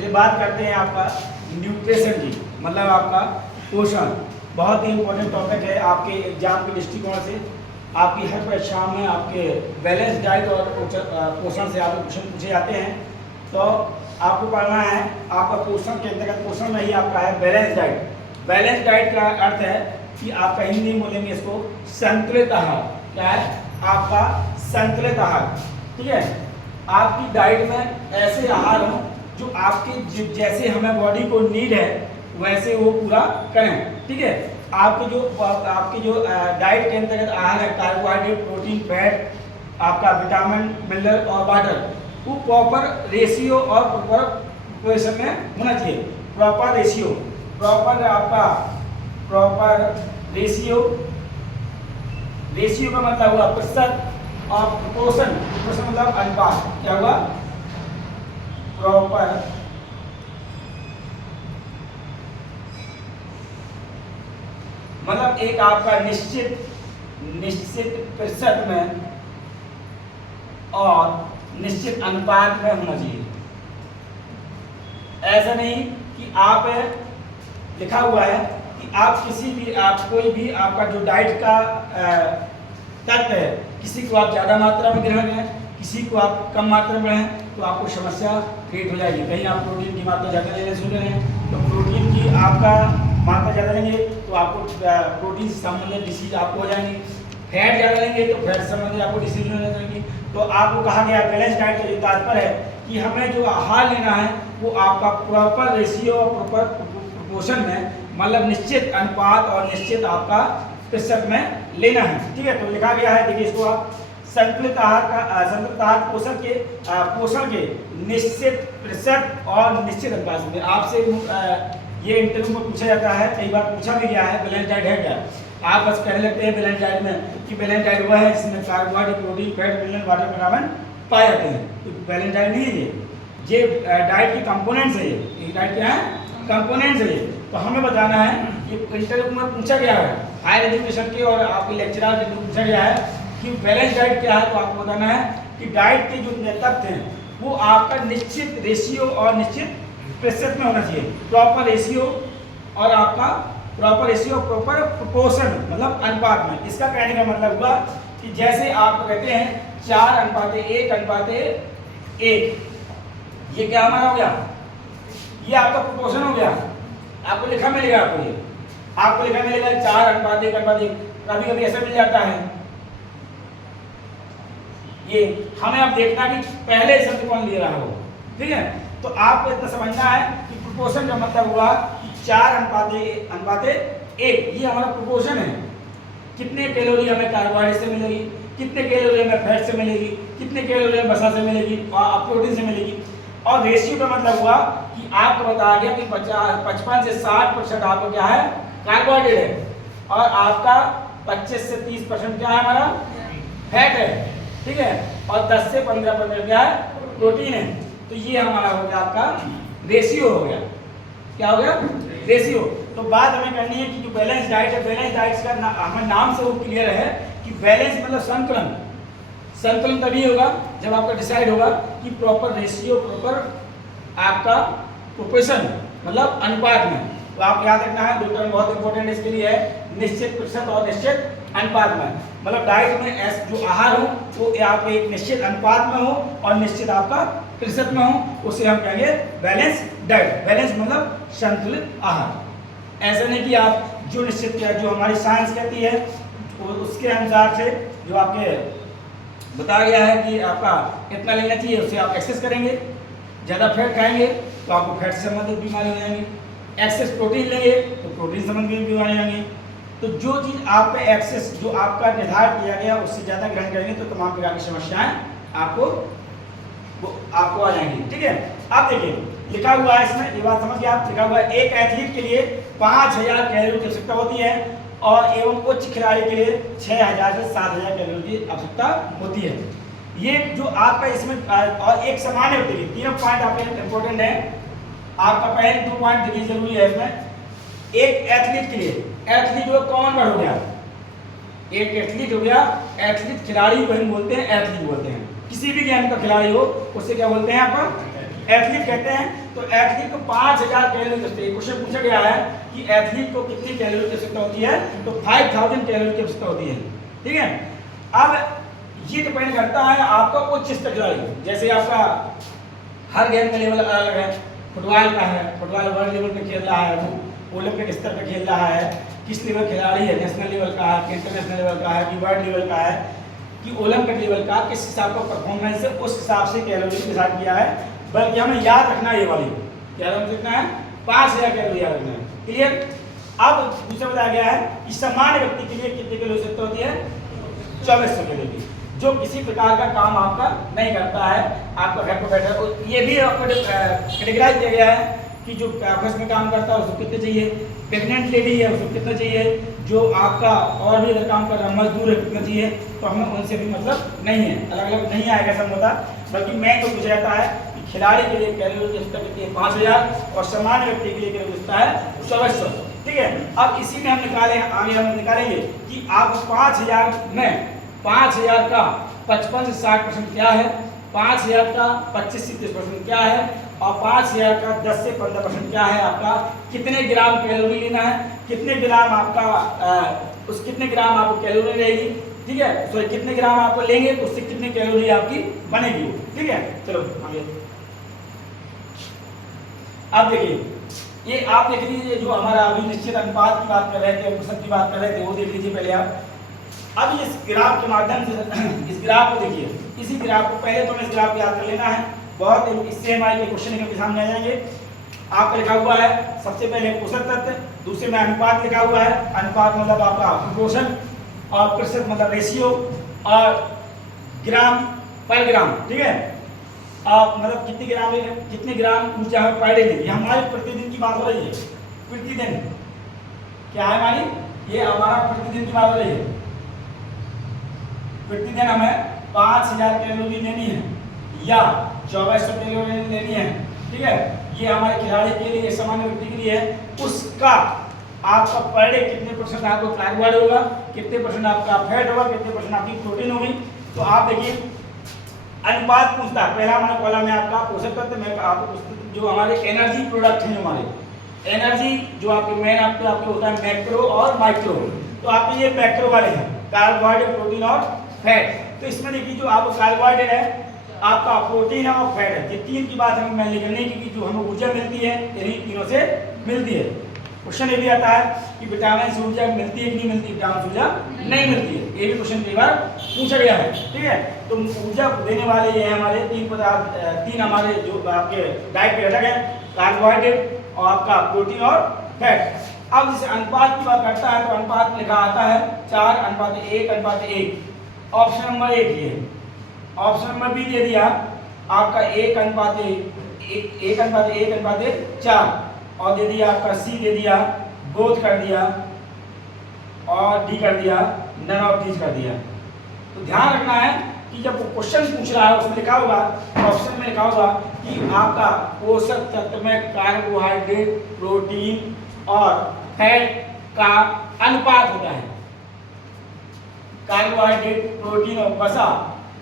चलिए बात करते हैं आपका न्यूट्रिशन की, मतलब आपका पोषण। बहुत ही इंपॉर्टेंट टॉपिक है आपके एग्जाम के दृष्टिकोण से। आपकी हर परीक्षा में आपके बैलेंस डाइट और पोषण से आपके क्वेश्चन पूछे जाते हैं। तो आपको पढ़ना है आपका पोषण के अंतर्गत, पोषण में ही आपका है बैलेंस डाइट। बैलेंस डाइट का अर्थ है कि आपका हिंदी में बोलेंगे इसको संतुलित आहार। क्या है आपका संतुलित आहार, ठीक है। आपकी डाइट में ऐसे आहार हों जो आपके जैसे हमें बॉडी को नीड है वैसे वो पूरा करें, ठीक है। आपकी जो डाइट के अंतर्गत आहार है, कार्बोहाइड्रेट, प्रोटीन, फैट, आपका विटामिन, मिनरल और वाटर, वो प्रॉपर रेशियो और प्रॉपर प्रोपोर्शन में होना चाहिए। प्रॉपर रेशियो, प्रॉपर आपका प्रॉपर रेशियो, रेशियो का मतलब हुआ प्रतिशत, और प्रोपोर्शन, प्रोपोर्शन मतलब अनुपात। क्या हुआ प्रॉपर मतलब एक आपका निश्चित प्रतिशत में और निश्चित अनुपात में होना चाहिए। ऐसा नहीं कि आप लिखा हुआ है कि आप किसी भी कोई भी आपका जो डाइट का तत्व है, किसी को आप ज़्यादा मात्रा में ग्रहण करें, किसी को आप कम मात्रा में लें, तो आपको समस्या क्रिएट हो जाएगी। कहीं आप प्रोटीन की मात्रा ज़्यादा लेने शुरू करें तो प्रोटीन की आपका मात्रा ज़्यादा लेंगे तो आपको प्रोटीन से संबंधित डिसीज आपको हो जाएंगी। फैट ज़्यादा लेंगे तो फैट से संबंधित आपको डिसीज होने लगेंगी। तो आपको कहा गया बैलेंस डाइट का जो तात्पर्य है कि हमें जो आहार लेना है वो आपका प्रॉपर रेशियो और प्रॉपर प्रोपोर्शन में, मतलब निश्चित अनुपात और निश्चित आपका प्रतिशत में लेना है, ठीक है। तो लिखा गया है, देखिए इसको आप संतुलित आहार पोषण के निश्चित प्रतिशत और निश्चित अनुपात में। आपसे ये इंटरव्यू में पूछा जाता है, कई बार पूछा भी गया है बैलेंस डाइट है क्या। आप बस कहने लगते हैं बैलेंस डाइट में कि बैलेंस डाइट वह है जिसमें carbohydrate, protein, fat, mineral, water, vitamin पाए जाते हैं। तो बैलेंस डाइट नहीं है ये डाइट के कंपोनेंट्स है। ये डाइट क्या है, कंपोनेंट्स है। तो हमें बताना है कि इंटरव्यू में पूछा गया है, हायर एजुकेशन के और आपके लेक्चरर से पूछा गया है कि बैलेंस डाइट क्या है। तो आपको बताना है कि डाइट के जो तत्व हैं वो आपका निश्चित रेशियो और निश्चित प्रतिशत में होना चाहिए। प्रॉपर रेशियो और आपका प्रॉपर रेशियो, प्रॉपर प्रोपोर्शन मतलब अनुपात में। इसका कहने का मतलब हुआ कि जैसे आप कहते हैं 4:1:1, ये क्या हमारा हो गया, ये आपका प्रोपोर्शन हो गया। आपको लिखा मिलेगा, आपको लिखा मिलेगा 4:1:1। कभी कभी ऐसा मिल जाता है। ये हमें अब देखना कि पहले शब्द कौन ले रहा हो, ठीक है। तो आपको इतना समझना है कि प्रोपोर्शन का मतलब हुआ कि 4:1, ये हमारा प्रोपोर्शन है। कितने कैलोरी हमें कार्बोहाइड्रेट से मिलेगी, कितने कैलोरी हमें फैट से मिलेगी, कितने कैलोरी हमें वसा से मिलेगी और प्रोटीन से मिलेगी। और रेशियो का मतलब हुआ कि आपको बताया गया कि 55 से 60% आपको क्या है, कार्बोहाइड्रेट है, और आपका 25 से 30% क्या है, हमारा फैट है, ठीक है, और 10 से 15% क्या है, प्रोटीन है। तो ये हमारा हो गया आपका रेशियो हो गया। क्या हो गया, रेशियो। तो बात हमें करनी है कि जो बैलेंस डाइट है, बैलेंस डाइट का हमें नाम से वो क्लियर है कि बैलेंस मतलब संतुलन। संतुलन तभी होगा जब आपका डिसाइड होगा कि प्रॉपर रेशियो, प्रॉपर आपका प्रोपोर्शन मतलब अनुपात में। तो आप याद रखना है, दो टर्म बहुत इंपॉर्टेंट इसके लिए है, निश्चित प्रतिशत और निश्चित अनुपात में। मतलब डाइट में जो आहार हो वो आप एक निश्चित अनुपात में हो और निश्चित आपका प्रतिशत में हो, उसे हम कहेंगे बैलेंस डाइट। बैलेंस मतलब संतुलित आहार। ऐसा नहीं कि आप जो निश्चित किया, जो हमारी साइंस कहती है उसके अनुसार से जो आपके बताया गया है कि आपका इतना लेना चाहिए, उससे आप एक्सेस करेंगे। ज़्यादा फैट खाएंगे तो आपको फैट से संबंधित बीमारी हो जाएंगी। एक्सेस प्रोटीन लेंगे तो प्रोटीन संबंधित बीमारी आएंगी। तो जो चीज़ आप पे एक्सेस, जो आपका निर्धारित किया गया उससे ज़्यादा ग्रहण करेंगे तो तमाम प्रकार की समस्याएं आपको आ जाएंगी, ठीक है। अब देखिए लिखा हुआ है इसमें, ये बात समझ गए आप। लिखा हुआ है एक एथलीट के लिए 5000 कैलोरी की आवश्यकता होती है और एवं उच्च खिलाड़ी के लिए 6000 से 7000 कैलोरी की आवश्यकता होती है। ये जो आपका इसमें और एक सामान्य होती है। तीनों पॉइंट आपके इंपॉर्टेंट है। आपका पहले 2 पॉइंट देखिए जरूरी है इसमें। एक एथलीट के लिए, एथलीट जो कॉमन वर्ड हो गया, एक एथलीट हो गया। एथलीट खिलाड़ी को हम बोलते हैं, एथलीट बोलते हैं। किसी भी गेम का खिलाड़ी हो उससे क्या बोलते हैं आपका, एथलीट कहते हैं, तो एथलीट को 5000 कैलोरी की आवश्यकता है। क्वेश्चन पूछा गया है कि एथलीट को कितनी कैलोरी की आवश्यकता होती है, तो 5000 कैलोरी की आवश्यकता होती है। ठीक है, अब ये डिपेंड करता है आपका उच्च स्तर खिलाड़ी, जैसे आपका हर गेम का लेवल अलग है। फुटबॉल का है, फुटबॉल वर्ल्ड लेवल पे खेल रहा है, वो ओलंपिक स्तर पे खेल रहा है, किस लेवल खिलाड़ी है, नेशनल लेवल का है कि इंटरनेशनल लेवल का है कि वर्ल्ड लेवल का है कि ओलंपिक लेवल का, किस हिसाब का परफॉर्मेंस है, उस हिसाब से कैलोरी डिसाइड किया है। बल्कि हमें याद रखना है ये वाली क्या रखना है, 5000 कैलोरी याद रखना है। क्लियर। अब दूसरा बताया गया है कि सामान्य व्यक्ति के लिए कितनी कैलोरी आवश्यकता होती है, 2400 कैलोरी, जो किसी प्रकार का काम आपका नहीं करता है, आपका घर पर बैठा। ये भी आपको कैटेगराइज किया गया है कि जो ऑफिस में काम करता है उसको कितने चाहिए, प्रेग्नेंट लेडी है उसको कितना चाहिए, जो आपका और भी अगर काम कर रहा मजदूर है कितना चाहिए। तो हमें उनसे भी मतलब नहीं है, अलग अलग नहीं आएगा सब होता, बल्कि मैं तो पूछा जाता है कि खिलाड़ी के लिए कैलोरी की आवश्यकता कितनी है, 5000, और सामान्य व्यक्ति के लिए कैलोरी की आवश्यकता है 2400। ठीक है, अब इसी में हम निकाले, आगे हम निकालेंगे कि आप 5000 में 5000 का 55 से 60% क्या है, 5000 का 25 से 30% क्या है, और 5000 का 10 से 15% क्या है, आपका कितने ग्राम कैलोरी लेना है, कितने ग्राम आपका उस कितने ग्राम आपको कैलोरी रहेगी। ठीक है, सॉरी कितने ग्राम आपको लेंगे तो उससे कितनी कैलोरी आपकी बनेगी। ठीक है, चलो आगे। अब देखिए, ये आप देख लीजिए जो हमारा अभी निश्चित अनुपात की बात कर रहे थे, प्रतिशत की बात कर रहे थे, वो देख लीजिए पहले आप। अब इस ग्राफ के माध्यम से इस ग्राफ को देखिए, इसी ग्राफ को पहले तो हमें इस ग्राफ को याद कर लेना है, बहुत इससे हमारे क्वेश्चन के सामने आ जाएंगे। आपका लिखा हुआ है सबसे पहले पोषक तत्व, दूसरे में अनुपात लिखा हुआ है, अनुपात मतलब आपका पोषण, और प्रतिशत मतलब रेशियो, और ग्राम पर ग्राम। ठीक है, आप मतलब कितने ग्राम लेंगे, कितने ग्राम ऊर्जा है पर डे लेंगे। हमारे प्रतिदिन की बात हो रही है, प्रतिदिन क्या है हमारी, ये हमारा प्रतिदिन की बात हो रही है। प्रतिदिन हमें 5000 कैलोरी लेनी है या 2400 कैलोरी लेनी है। ठीक है, ये हमारे खिलाड़ी के लिए, सामान्य व्यक्ति के लिए है। उसका आपका पर डे कितने परसेंट आपको कार्बोहाइड्रेट होगा, कितने परसेंट आपका फैट होगा, कितने परसेंट आपकी प्रोटीन होगी। तो आप देखिए अनुपात पूछता है, पहला हमारा कॉलम है आपका पोषक तत्व में, आपको जो हमारे एनर्जी प्रोडक्ट हैं, हमारे एनर्जी जो आपके मेन आपके होता है मैक्रो और माइक्रो। तो आपके ये मैक्रो वाले हैं, कार्बोहाइड्रेट, प्रोटीन और फैट। तो इसमें देखिए जो आपको कार्बोहाइड्रेट है, आपका प्रोटीन है और फैट है, ये तीन की बात हमें मैंने करनी है, क्योंकि जो हमें ऊर्जा मिलती है इन्हीं तीनों से मिलती है। क्वेश्चन ये भी आता है कि विटामिन से ऊर्जा मिलती है कि नहीं मिलती, विटामिन से ऊर्जा नहीं मिलती है, ये भी क्वेश्चन कई बार पूछा गया है। ठीक है, तो ऊर्जा देने वाले ये हमारे तीन पदार्थ, तीन हमारे जो आपके डाइट के घटक हैं, कार्बोहाइड्रेट और आपका प्रोटीन और फैट। अब जैसे अनुपात की बात करता है तो अनुपात लिखा आता है 4:1:1। ऑप्शन नंबर 1 ये, ऑप्शन नंबर बी दे दिया आपका 1:1:4, और दे दिया आपका सी दे दिया बोथ कर दिया, और डी कर दिया नन ऑफ दीज कर दिया। तो ध्यान रखना है कि जब क्वेश्चन पूछ रहा है उसमें लिखा होगा, ऑप्शन में लिखा होगा कि आपका पोषक तत्व में कार्बोहाइड्रेट, प्रोटीन और फैट का अनुपात होता है। कार्बोहाइड्रेट, प्रोटीन और वसा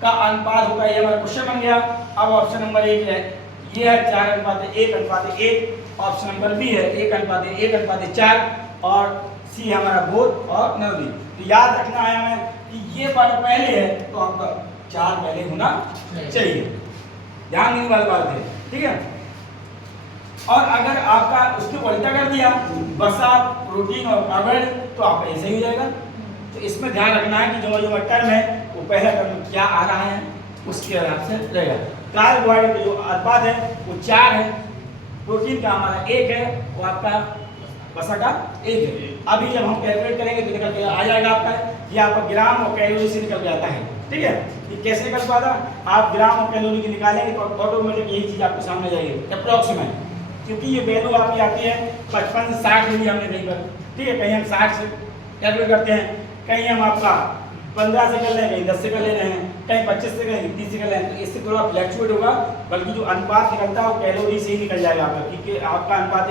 का अनुपात होता है, ये हमारा क्वेश्चन बन गया। अब ऑप्शन नंबर 1 है, ये है 4:1:1। ऑप्शन नंबर बी है 1:1:4, और सी हमारा बोथ और नन। तो याद रखना है हमें कि ये बात पहले है तो आपका 4 पहले होना चाहिए, ध्यान देने वाली बात है। ठीक है, और अगर आपका उसको उल्टा कर दिया वसा, प्रोटीन और कार्बोहाइड्रेट, तो आपका ऐसे ही हो जाएगा। तो इसमें ध्यान रखना है कि जो जो टर्म है वो पहला टर्म क्या आ रहा है उसके हिसाब से रहेगा। कार्बोहाइड्रेट का जो अनुपात है वो 4 है, प्रोटीन का हमारा 1 है, और आपका वसा का 1 है। अभी जब हम कैलकुलेट करेंगे तो निकल के आ जाएगा आपका, ये आपका ग्राम और कैलोरी से निकल के आता है। ठीक है, ये कैसे निकल पाता, आप ग्राम और कैलोरी की निकालेंगे तो ऑटोमेटिक यही चीज़ आपके सामने जाएगी अप्रॉक्सीमेट, क्योंकि ये वैल्यू आपकी आती है 55 से 60 ली हमने कहीं पर। ठीक है, कहीं हम 60 से कैलकुलेट करते हैं, कहीं हम आपका 15 से कर रहे हैं, कहीं 10 से कर ले रहे हैं, कहीं 25 से कहीं 30 से कर रहे हैं। तो इससे थोड़ा फ्लैक्चुएट होगा, बल्कि जो अनुपात निकलता है वो कैलोरी से ही निकल जाएगा आपका, क्योंकि आपका अनुपात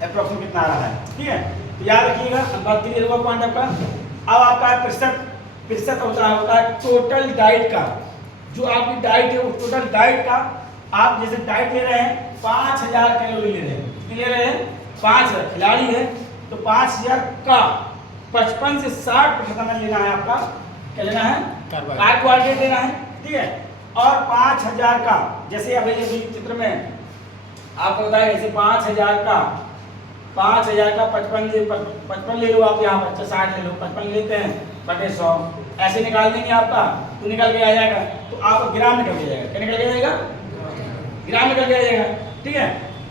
अप्रॉक्सीमेट कितना आ रहा है। ठीक है, तो याद रखिएगा अनुपात क्लियर हुआ पॉइंट आपका। अब आपका प्रतिशत होता है टोटल डाइट का, जो आपकी डाइट है वो टोटल डाइट का आप जैसे डाइट ले रहे हैं 5000 कैलोरी ले रहे हैं, कितनी ले रहे हैं 5000, खिलाड़ी है तो 5000 का 55 से 60% हमें लेना है आपका, क्या लेना है कार्बोहाइड्रेट लेना है, ठीक है। और 5000 का जैसे अभी चित्र में आपको बताया जैसे 5000 का 55 ले लो आप, यहाँ बच्चा 60 ले लो, 55 लेते हैं बटे 100 ऐसे निकाल देंगे आपका, तो निकल के आ जाएगा, तो आपका ग्राम निकल के जाएगा, क्या निकल के जाएगा ग्राम निकल के आ जाएगा, ठीक है।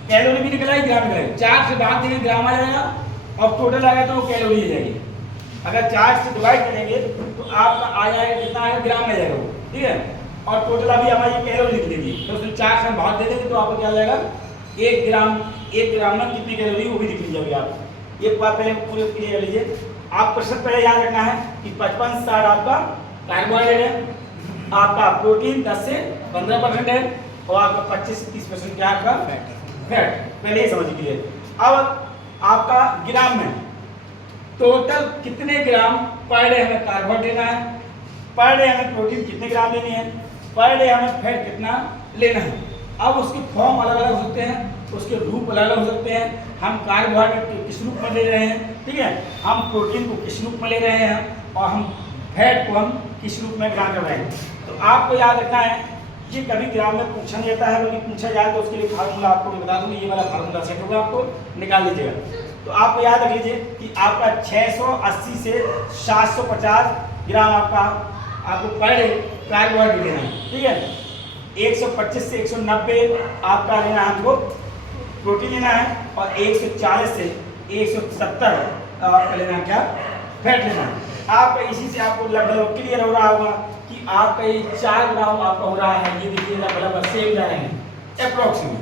कैलोरी भी निकल आएगी, ग्राम निकल आएगी, 4 से भाग देंगे ग्राम आ जाएगा और टोटल आएगा तो कैलोरी आ जाएगी। अगर 4 से डिवाइड करेंगे तो आपका आ जाएगा कितना आएगा ग्राम में जाएगा वो, ठीक है। और टोटल अभी हमारी कैलोरी निकलेगी तो उसमें 4 से भाग दे देंगे तो आपको क्या आ जाएगा 1 ग्राम में कितनी कैलोरी वो भी दिख लीजिए। आप एक बार पहले पूरे क्लियर कर लीजिए। आप प्रश्न पहले याद रखना है कि 55-60 आपका कार्बोहाइड्रेट है, आपका प्रोटीन 10 से 15% है और आपका 25 से 30% क्या आपका फैट, पहले ही समझ लीजिए। अब आपका ग्राम में टोटल कितने ग्राम पर डे हमें कार्बोहाइड्रेट लेना है, पर डे हमें प्रोटीन कितने ग्राम लेनी है, पर डे हमें फैट कितना लेना है। अब उसके फॉर्म अलग अलग हो सकते हैं, उसके रूप अलग अलग हो सकते हैं। हम कार्बोहाइड्रेट को किस रूप में ले रहे हैं, ठीक है, हम प्रोटीन को किस रूप में ले रहे हैं और हम फैट को हम किस रूप में ग्रहण कर रहे हैं। तो आपको याद रखना है ये कभी ग्राम में पूछा नहीं जाता है, बल्कि पूछा जाए तो उसके लिए फार्मूला आपको मैं बता दूंगा, ये वाला फार्मूला सेट होगा, आपको निकाल लीजिएगा। तो आपको याद रख लीजिए कि आपका 680 से 750 ग्राम आपको पर डे कार्बोहाइड्रेट लेना है, ठीक है। 125 से 190 आपका लेना है, हमको प्रोटीन लेना है और 140 से 170 आपका लेना है क्या फैट लेना है। आपका इसी से आपको लगभग क्लियर हो रहा होगा कि आपका ये 4 ग्राम आपका हो रहा है, ये देखिए लगभग सेम जा रहे हैं, अप्रोक्सीमेट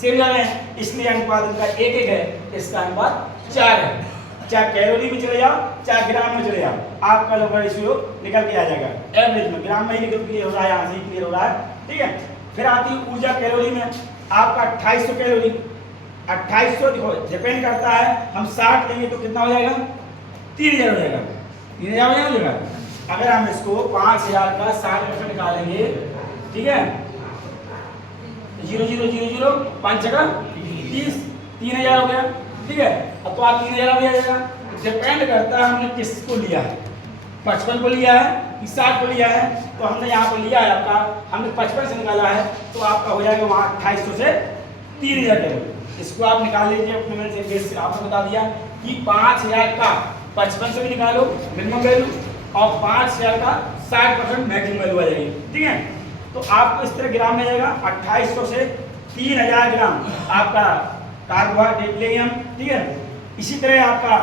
सेम जा रहे हैं, इसलिए अनुपात इनका 1-1 है, इसका अनुपात 4 है। चाहे कैलोरी में चले जाओ चाहे ग्राम में चले जाओ, आपका लगभग रेशियो निकल के आ जाएगा, एवरेज में ग्राम में ही निकल क्लियर हो रहा है, यहाँ से ही क्लियर हो रहा है, ठीक है। फिर आती है ऊर्जा कैलोरी में, आपका 2800 कैलोरी, 2800 देखो डिपेंड करता है, हम 60 लेंगे तो कितना हो जाएगा 3000 हो जाएगा, 3000 हो जाएगा। अगर हम इसको 5000 का 60% निकालेंगे, ठीक है, 0 0 0 0 5 का 30, 3000 हो गया, ठीक है। अब तो आप 3000 आ जाएगा, डिपेंड करता है हमने किसको लिया है, 55 को लिया है कि 60 को लिया है। तो हमने यहाँ पर लिया है आपका, हमने 55 से निकाला है तो आपका हो जाएगा वहाँ 2800 से 3000 कैलोरी। इसको आप निकाल लीजिए अपने मन से, बेस से आपने बता दिया कि 5000 का 55 से भी निकालो मिनिमम वैल्यू और 5000 का 60% मैक्सिमम वैल्यू आ जाएगी, ठीक है। तो आपको इस तरह ग्राम में जाएगा 2800 से 3000 ग्राम आपका कार्बोहाइड्रेट लेंगे हम, ठीक है। इसी तरह आपका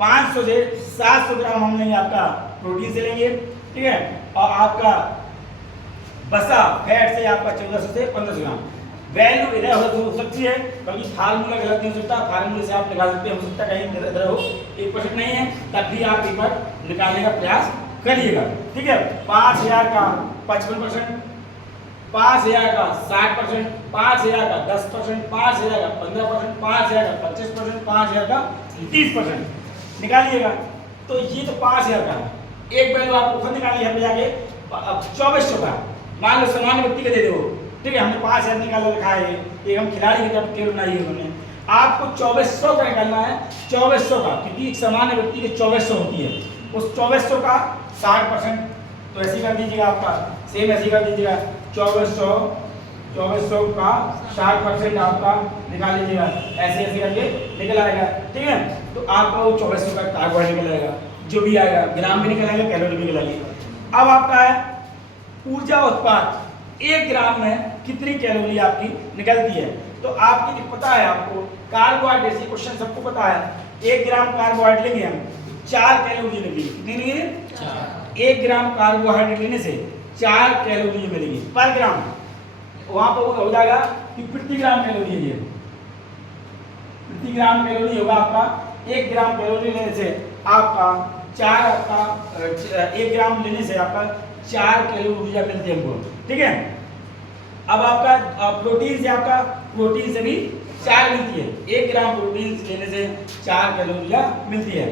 500 से 700 ग्राम हम लेंगे आपका प्रोटीन से लेंगे, ठीक है। और आपका बसा फैट से आपका 1400 से 1500 ग्राम। वैल्यू इधर हो सकती है, बल्कि फार्मूला गलत नहीं हो सकता, फार्मूले से आप निकाल सकते हैं, हो सकता कहीं इधर हो 1% नहीं है, तब भी आप एक बार निकालने का प्रयास करिएगा, ठीक है। 5000 का 55%, 5000 का 60%, 5000 का 10%, 5000 का 15%, 5000 का 25%, 5000 का 30% निकालिएगा। तो ये तो 5000 का एक वैल्यू आपको खुद निकालिए, हम जाके 2400 का मान लो सामान्य व्यक्ति का दे दो, ठीक है, हमने 5000 निकाल रखा है, ये हम खिलाड़ी की तरफ टेबल बनाई है हमने, आपको 2400 का निकालना है, 2400 का, क्योंकि एक सामान्य व्यक्ति की 2400 होती है, उस 2400 का 60%, तो ऐसे कर दीजिएगा, आपका सेम ऐसे कर दीजिएगा, 2400 का 60% आपका निकाल लीजिएगा, ऐसे ऐसे करके निकल आएगा, ठीक है। तो आपका वो 2400 का कार्बोहाइड्रेट निकल आएगा, जो भी आएगा ग्राम भी निकल आएगा, कैलोरी भी निकल आएगी। अब आपका है ऊर्जा उत्पाद, 1 ग्राम में कितनी कैलोरी आपकी निकलती है। तो आपकी पता है, आपको कार्बोहाइड्रेट से क्वेश्चन सबको पता है, 1 ग्राम कार्बोहाइड्रेट लेंगे हम 4 कैलोरी मिलेगी, कितनी मिलेगी 4। 1 ग्राम कार्बोहाइड्रेट लेने से 4 कैलोरी मिलेगी पर ग्राम, वहां पर हो जाएगा कि प्रति ग्राम कैलोरी है, प्रति ग्राम कैलोरी होगा आपका 1 ग्राम कैलोरी लेने से आपका 1 ग्राम लेने से आपका 4 कैलोरी ऊर्जा मिलती है हमको, ठीक है। अब आपका प्रोटीन से भी 4 मिलती है, 1 ग्राम प्रोटीन लेने से 4 कैलोरी ऊर्जा मिलती है।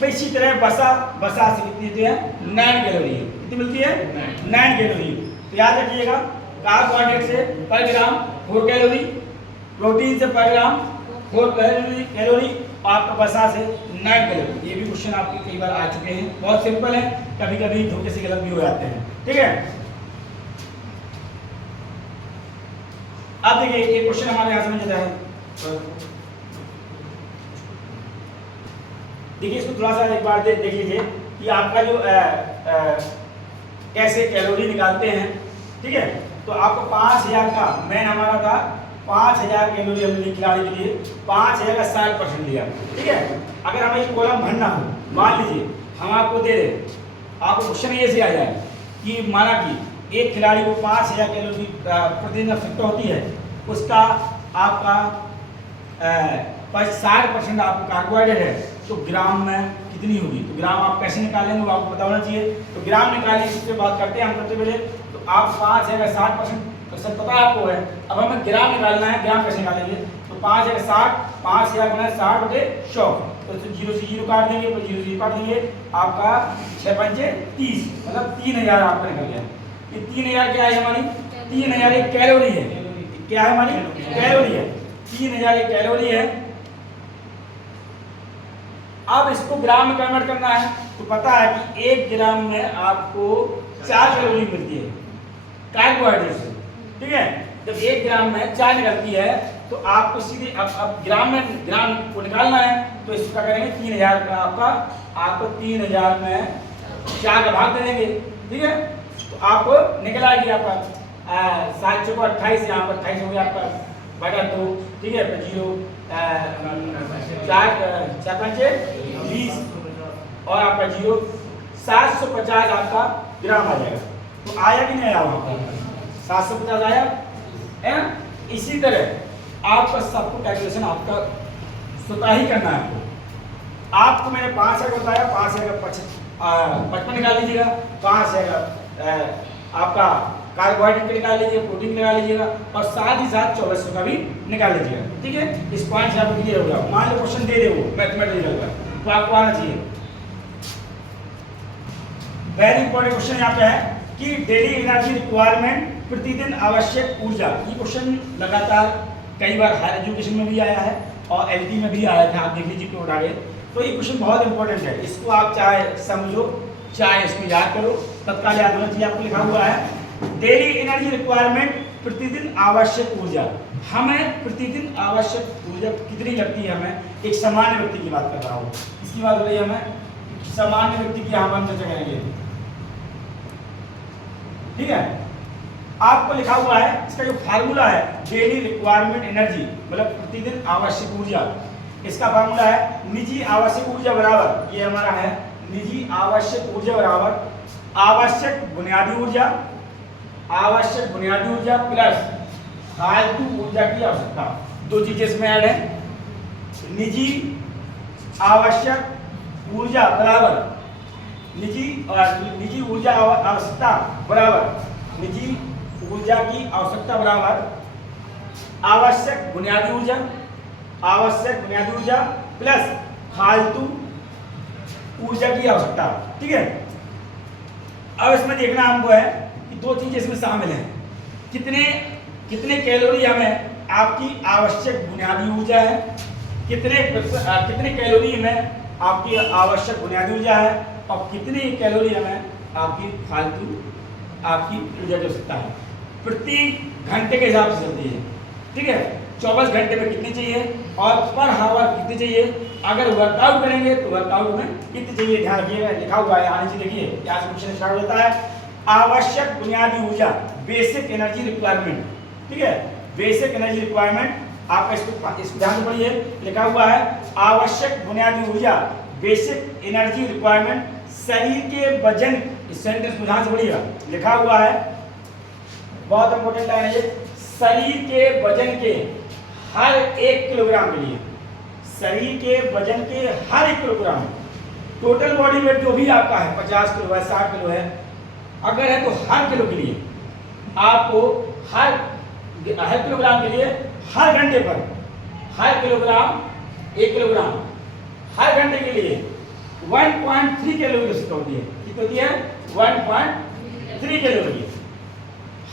तो इसी तरह बसा से कितनी है 9 कैलोरी, कितनी मिलती है 9 कैलोरी। तो याद रखिएगा कार्बोहाइड्रेट से पर ग्राम 4 कैलोरी, प्रोटीन से पर ग्राम 4 कैलोरी और आपका वसा से 9 कैलोरी। ये भी क्वेश्चन आपके कई बार आ चुके हैं, बहुत सिंपल है, कभी कभी धोखे से गलत भी हो जाते हैं। ठीक है, अब देखिए ये क्वेश्चन हमारे यहाँ समझ जाता है। देखिए इसको थोड़ा सा एक बार देख लीजिए कि आपका जो कैसे कैलोरी निकालते हैं। ठीक है, तो आपको 5000 का मेन हमारा था 5000 कैलोरी हमने खिलाड़ी के लिए 5000 का 60% लिया। ठीक है, अगर हमें एक कॉलम भरना हो, मान लीजिए हम आपको दे दें, आपको क्वेश्चन ये से आ जाए कि माना कि एक खिलाड़ी को 5000 कैलोरी प्रतिदिन आवश्यकता होती है, उसका आपका 60% आपको कार्बोहाइड्रेट है, तो ग्राम में कितनी होगी? तो ग्राम आप कैसे निकालेंगे वो आपको पता होना चाहिए। तो ग्राम निकालने की बात करते हैं हम सबसे पहले। तो आप 5000 60% पता आपको है, अब हमें ग्राम निकालना है। ग्राम कैसे निकालेंगे? तो 5000 5000 गुना 60/100, तो 0 से 0 काट देंगे, 0 से 0 काट देंगे, आपका 6 पंचे 30, मतलब 3000 आपका निकल गया। ये 3000 क्या है हमारी? 3000 एक कैलोरी है। क्या है हमारी? कैलोरी है। 3000 एक कैलोरी है। अब इसको ग्राम में कन्वर्ट करना है, तो पता है कि 1 ग्राम में आपको 4 कैलोरी मिलती है कार्बोहाइड्रेट से। ठीक है, जब 1 ग्राम में 4 निकलती है तो आपको सीधे अब ग्राम को निकालना है, तो इसको क्या करेंगे? 3000 का आपको 3000 में 4 का भाग दे देंगे। ठीक है, तो आपको निकल आएगी आपका 7 चौको 28, यहाँ पर 28 हो गया आपका बटा 2। ठीक है, 0 4 पंचे 20 और आपका 0 750 आपका ग्राम आ जाएगा। तो आया कि नहीं आया? वहाँ 750 आया है। इसी तरह आपका सबको कैलकुलेशन आपका स्वतः ही करना है। आपको मैंने 5000 बताया, 5000 का 55 निकाल लीजिएगा, 5000 आपका कार्बोहाइड्रेट निकाल लीजिए, प्रोटीन निकाल लीजिएगा, और साथ ही साथ 2400 का भी निकाल लीजिएगा। ठीक है, इस पॉइंट से आपको क्लियर होगा। मान लो क्वेश्चन दे दे वो मैथमेटिकल का, तो आपको आना चाहिए। वेरी इंपॉर्टेंट क्वेश्चन यहाँ पे है कि डेली एनर्जी रिक्वायरमेंट, प्रतिदिन आवश्यक ऊर्जा। ये क्वेश्चन लगातार कई बार हायर एजुकेशन में भी आया है और एलटी में भी आया था, आप देख लीजिए कोड आगे। तो ये क्वेश्चन बहुत इंपॉर्टेंट है, इसको आप चाहे समझो चाहे इसको याद करो, तत्काल याद होना चाहिए। आपको लिखा हुआ है डेली एनर्जी रिक्वायरमेंट, प्रतिदिन आवश्यक ऊर्जा। हमें प्रतिदिन आवश्यक ऊर्जा कितनी लगती है? हमें एक सामान्य व्यक्ति की बात कर रहा हूँ, इसकी बात हो रही है, हमें सामान्य व्यक्ति की यहाँ हम चर्चा करेंगे। ठीक है, आपको लिखा हुआ है इसका जो फार्मूला है डेली रिक्वायरमेंट एनर्जी मतलब प्रतिदिन आवश्यक ऊर्जा, इसका फार्मूला है निजी आवश्यक ऊर्जा बराबर, ये हमारा है निजी आवश्यक ऊर्जा बराबर आवश्यक बुनियादी ऊर्जा प्लस फालतू ऊर्जा की आवश्यकता। दो चीजें इसमें ऐड है, निजी आवश्यक ऊर्जा बराबर निजी ऊर्जा आवश्यकता बराबर निजी ऊर्जा की आवश्यकता बराबर आवश्यक बुनियादी ऊर्जा प्लस फालतू ऊर्जा की आवश्यकता। ठीक है, अब इसमें देखना हमको है कि दो चीजें इसमें शामिल हैं, कितने कैलोरी हमें आपकी आवश्यक बुनियादी ऊर्जा है, कितने कैलोरी में आपकी आवश्यक बुनियादी ऊर्जा है, और कितनी कैलोरी हमें आपकी फालतू आपकी ऊर्जा की आवश्यकता है। प्रति घंटे के हिसाब से चलती है। ठीक है, 24 घंटे में कितनी चाहिए और पर हावर कितनी चाहिए। अगर वर्कआउट करेंगे तो वर्कआउट में कितनी चाहिए, ध्यान रखिएगा, लिखा हुआ है यहाँ नीचे देखिए, यहाँ से क्वेश्चन स्टार्ट होता है आवश्यक बुनियादी ऊर्जा बेसिक एनर्जी रिक्वायरमेंट। ठीक है, बेसिक एनर्जी रिक्वायरमेंट आपका इसको ध्यान से पढ़िए, लिखा हुआ है आवश्यक बुनियादी ऊर्जा बेसिक एनर्जी रिक्वायरमेंट शरीर के वजन, इस सेंटेंस को ध्यान से पढ़िएगा, लिखा हुआ है बहुत इंपॉर्टेंट लाइन है ये, शरीर के वजन के हर 1 किलोग्राम के लिए, शरीर के वजन के हर 1 किलोग्राम, टोटल बॉडी वेट जो भी आपका है 50 किलो है 60 किलो है, अगर है तो हर किलो के लिए आपको हर किलोग्राम के लिए हर घंटे पर हर किलोग्राम 1 किलोग्राम हर घंटे के लिए 1.3 कैलोरी की आवश्यकता होती है। कितनी होती है? 1.3 कैलोरी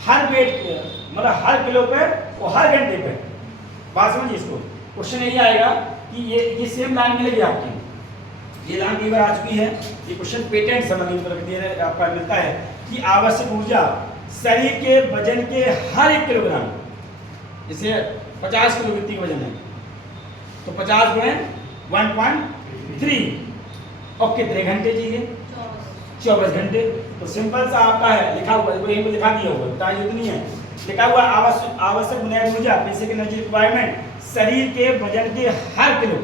हर वेट मतलब हर किलो पे और हर घंटे पे। बात समझिए इसको। क्वेश्चन यही आएगा कि ये सेम लाइन मिलेगी आपकी, ये लाइन कई बार आ चुकी है, ये क्वेश्चन पेटेंट समझ आपका मिलता है कि आवश्यक ऊर्जा शरीर के वजन के हर 1 किलोग्राम, जैसे 50 किलो व्यक्ति का वजन है तो 50 गुणे 1.3 और कितने घंटे चाहिए? 24 घंटे। तो सिंपल सा आपका है, लिखा हुआ है, यहीं पे लिखा दिया हुआ है, बताइए इतनी है, लिखा हुआ आवश्यक बुनियादी ऊर्जा बेसिक एनर्जी रिक्वायरमेंट शरीर के वजन के हर किलो,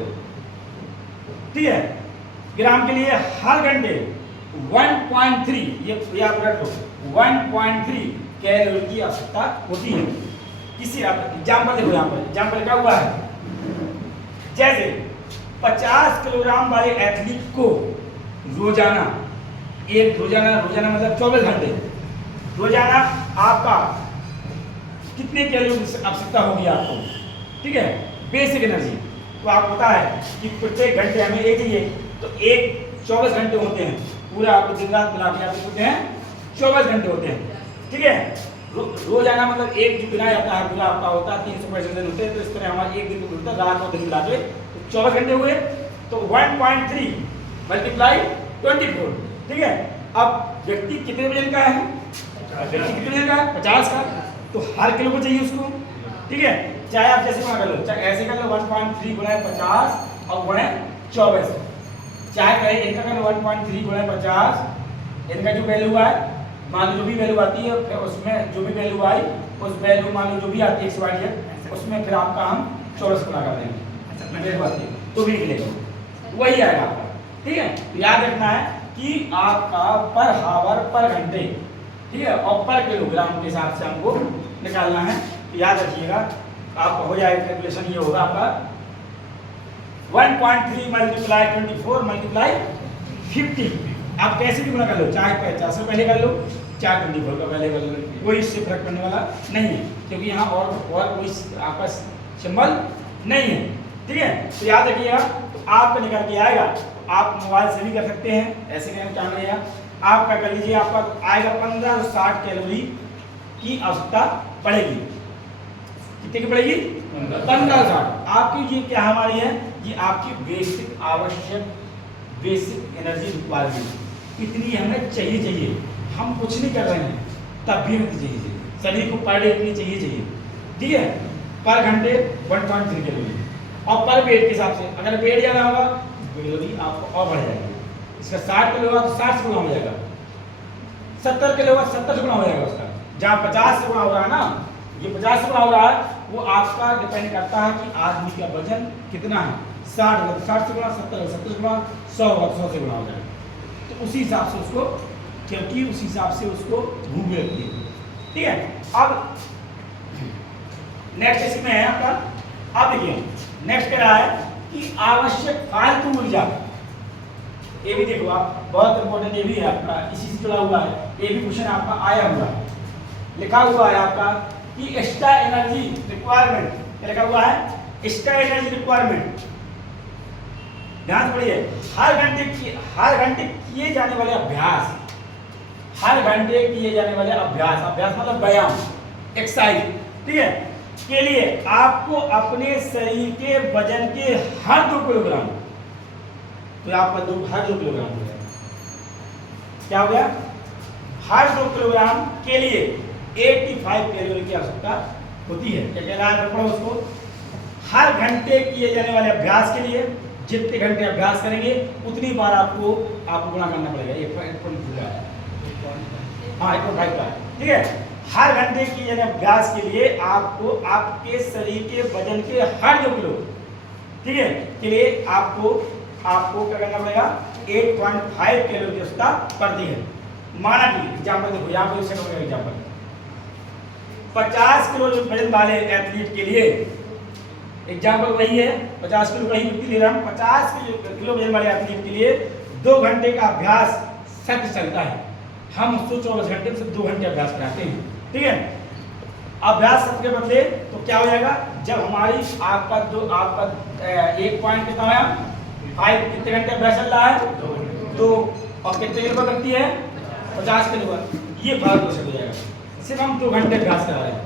ठीक है, ग्राम के लिए हर घंटे 1.3, ये आप रख लो, 1.3 कैलोरी की आवश्यकता होती है। किसी एग्जाम्पल देखो, यहाँ पर एग्जाम्पल लिखा हुआ है, जैसे 50 किलोग्राम वाले एथलीट को रोजाना रोजाना मतलब 24 घंटे रोजाना आपका कितने कैलोरी आवश्यकता होगी आपको, ठीक है, बेसिक एनर्जी। तो आपको पता है कि प्रत्येक घंटे हमें एक चाहिए, तो एक 24 घंटे होते हैं, पूरा आपको दिन रात मिला के आपको होते हैं 24 घंटे होते हैं, ठीक है। रोजाना मतलब एक जो गिना जाता है पूरा आपका होता है 365 दिन होते हैं, तो इस तरह हमारा एक दिन मिलता है, रात और दिन मिला के तो 24 घंटे हुए, तो 1.3 मल्टीप्लाई 24, ठीक है। अब व्यक्ति कितने वजन का है? व्यक्ति कितने वजन का है? 50 का, तो हर किलो को चाहिए उसको, ठीक है। चाहे आप जैसे कर लो, चाहे ऐसे कर लो 1.3 गुणा 50 और गुणा 24, चाहे कहे इनका कर लो 1.3 गुणा 50, इनका जो वैल्यू है मान लो जो भी वैल्यू आती है उसमें जो भी वैल्यू आई उस वैल्यू मान लो जो भी आती है x y z उसमें फिर आपका हम 24 गुणा कर देंगे, वैल्यू आती है तो भी निकलेगा, वही आएगा आपका, ठीक है। तो याद रखना है कि आपका पर हावर पर घंटे, ठीक है, और पर किलोग्राम के हिसाब से हमको निकालना है। तो याद रखिएगा, आपका हो जाएगा कैलकुलेशन, ये होगा आपका 1.3 मल्टीप्लाई 24 मल्टीप्लाई 50। आप कैसे भी गुणा कर लो, चाहे 50 से पहले कर लो, चाहे 24 का पहले कर लो, कोई इससे फर्क पड़ने वाला नहीं है, क्योंकि यहाँ और कोई आपका सिंबल नहीं है, ठीक है। तो याद रखिएगा, तो आपका निकल के आएगा, तो आप मोबाइल से भी कर सकते हैं, ऐसे करने क्या मिलेगा, आपका कर लीजिए, आपका आएगा 1560 कैलोरी की आवश्यकता पड़ेगी। कितने की पड़ेगी? 1560। आपकी ये क्या हमारी है, ये आपकी बेसिक आवश्यक बेसिक एनर्जी रिक्वायरमेंट, इतनी हमें चाहिए, हम कुछ नहीं कर रहे हैं तब भी हमें चाहिए, शरीर को पर डे इतनी चाहिए, ठीक है, पर घंटे 1.3 कैलोरी, और पर वेट के हिसाब से अगर वेट ज़्यादा होगा कैलोरी आपको और बढ़ जाएगी। इसका 60 किलो होगा तो 60 से गुना हो जाएगा, 70 किलो होगा 70 से गुना हो जाएगा उसका, जहाँ 50 से गुना हो रहा है ना, ये 50 से गुना हो रहा है, वो आपका डिपेंड करता है कि आदमी का वजन कितना है, 60 होगा तो 60 से गुना, 70 होगा 70 से गुना, 100 होगा तो 100 से गुना हो जाएगा। तो उसी हिसाब से उसको, क्योंकि उसी हिसाब से उसको भूख भी लगती है, ठीक है। अब नेक्स्ट इसमें है आपका, अब देखिए नेक्स्ट कह रहा है कि आवश्यक फालतू ऊर्जा, ये भी देखो आप, बहुत इंपॉर्टेंट ये भी है आपका, इसी से जुड़ा हुआ है, ये भी क्वेश्चन आपका आया हुआ है, लिखा हुआ है आपका कि एक्स्ट्रा एनर्जी रिक्वायरमेंट, क्या लिखा हुआ है, एक्स्ट्रा एनर्जी रिक्वायरमेंट, ध्यान पड़िए, हर घंटे किए जाने वाले अभ्यास, हर घंटे किए जाने वाले अभ्यास, अभ्यास मतलब व्यायाम, एक्सरसाइज, ठीक है, के लिए आपको अपने शरीर के वजन के हर 2 किलोग्राम, तो आपका हर 2 किलोग्राम हो गया, क्या हो गया, हर 2 किलोग्राम के लिए 85 कैलोरी की आवश्यकता होती है। क्या कह रहा है, पढ़ो उसको, हर घंटे किए जाने वाले अभ्यास के लिए जितने घंटे अभ्यास करेंगे उतनी बार आपको गुणा करना पड़ेगा, 1.5 का, ठीक है। हर घंटे किए जाने अभ्यास के लिए आपको आपके शरीर के वजन के हर 2 किलो, ठीक है, के लिए आपको क्या करना पड़ेगा, 8.5 कैलोरी की आवश्यकता पड़ती है। माना कि एग्जाम्पल देखो, यहाँ पर एग्जाम्पल 50 किलो वजन वाले एथलीट के लिए, एग्जाम्पल वही है, 50 किलो वही व्यक्ति ले रहा हूँ, 50 किलो वजन वाले एथलीट के लिए 2 घंटे का अभ्यास सख्त चलता है, हम उसको 24 घंटे में से 2 घंटे अभ्यास कराते हैं, ठीक है। अभ्यास सत्र के बदले तो क्या हो जाएगा, जब हमारी आपका एक पॉइंट कितना आया 5, कितने घंटे अभ्यास चल रहा है 2, और कितने किलो करती है 50 किलो, ये भारत वर्ष हो जाएगा, सिर्फ हम 2 घंटे अभ्यास करा रहे हैं।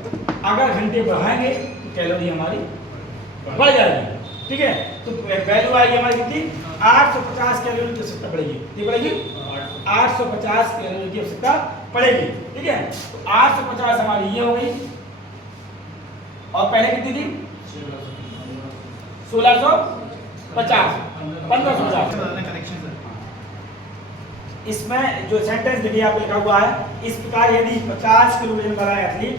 अगर घंटे बढ़ाएंगे तो कैलोरी हमारी बढ़ जाएगी, ठीक है। तो वैल्यू आएगी हमारी कितनी, 850 कैलोरी की आवश्यकता पड़ेगी। कितनी पड़ेगी, 850 कैलोरी की आवश्यकता पड़ेगी, ठीक है। तो 850 हमारी ये हो गई, और पहले कितनी थी 1650, 1550। इसमें जो सेंटेंस देखिए आप लिखा हुआ है, इस प्रकार यदि 50 किलो वजन वाला एथलीट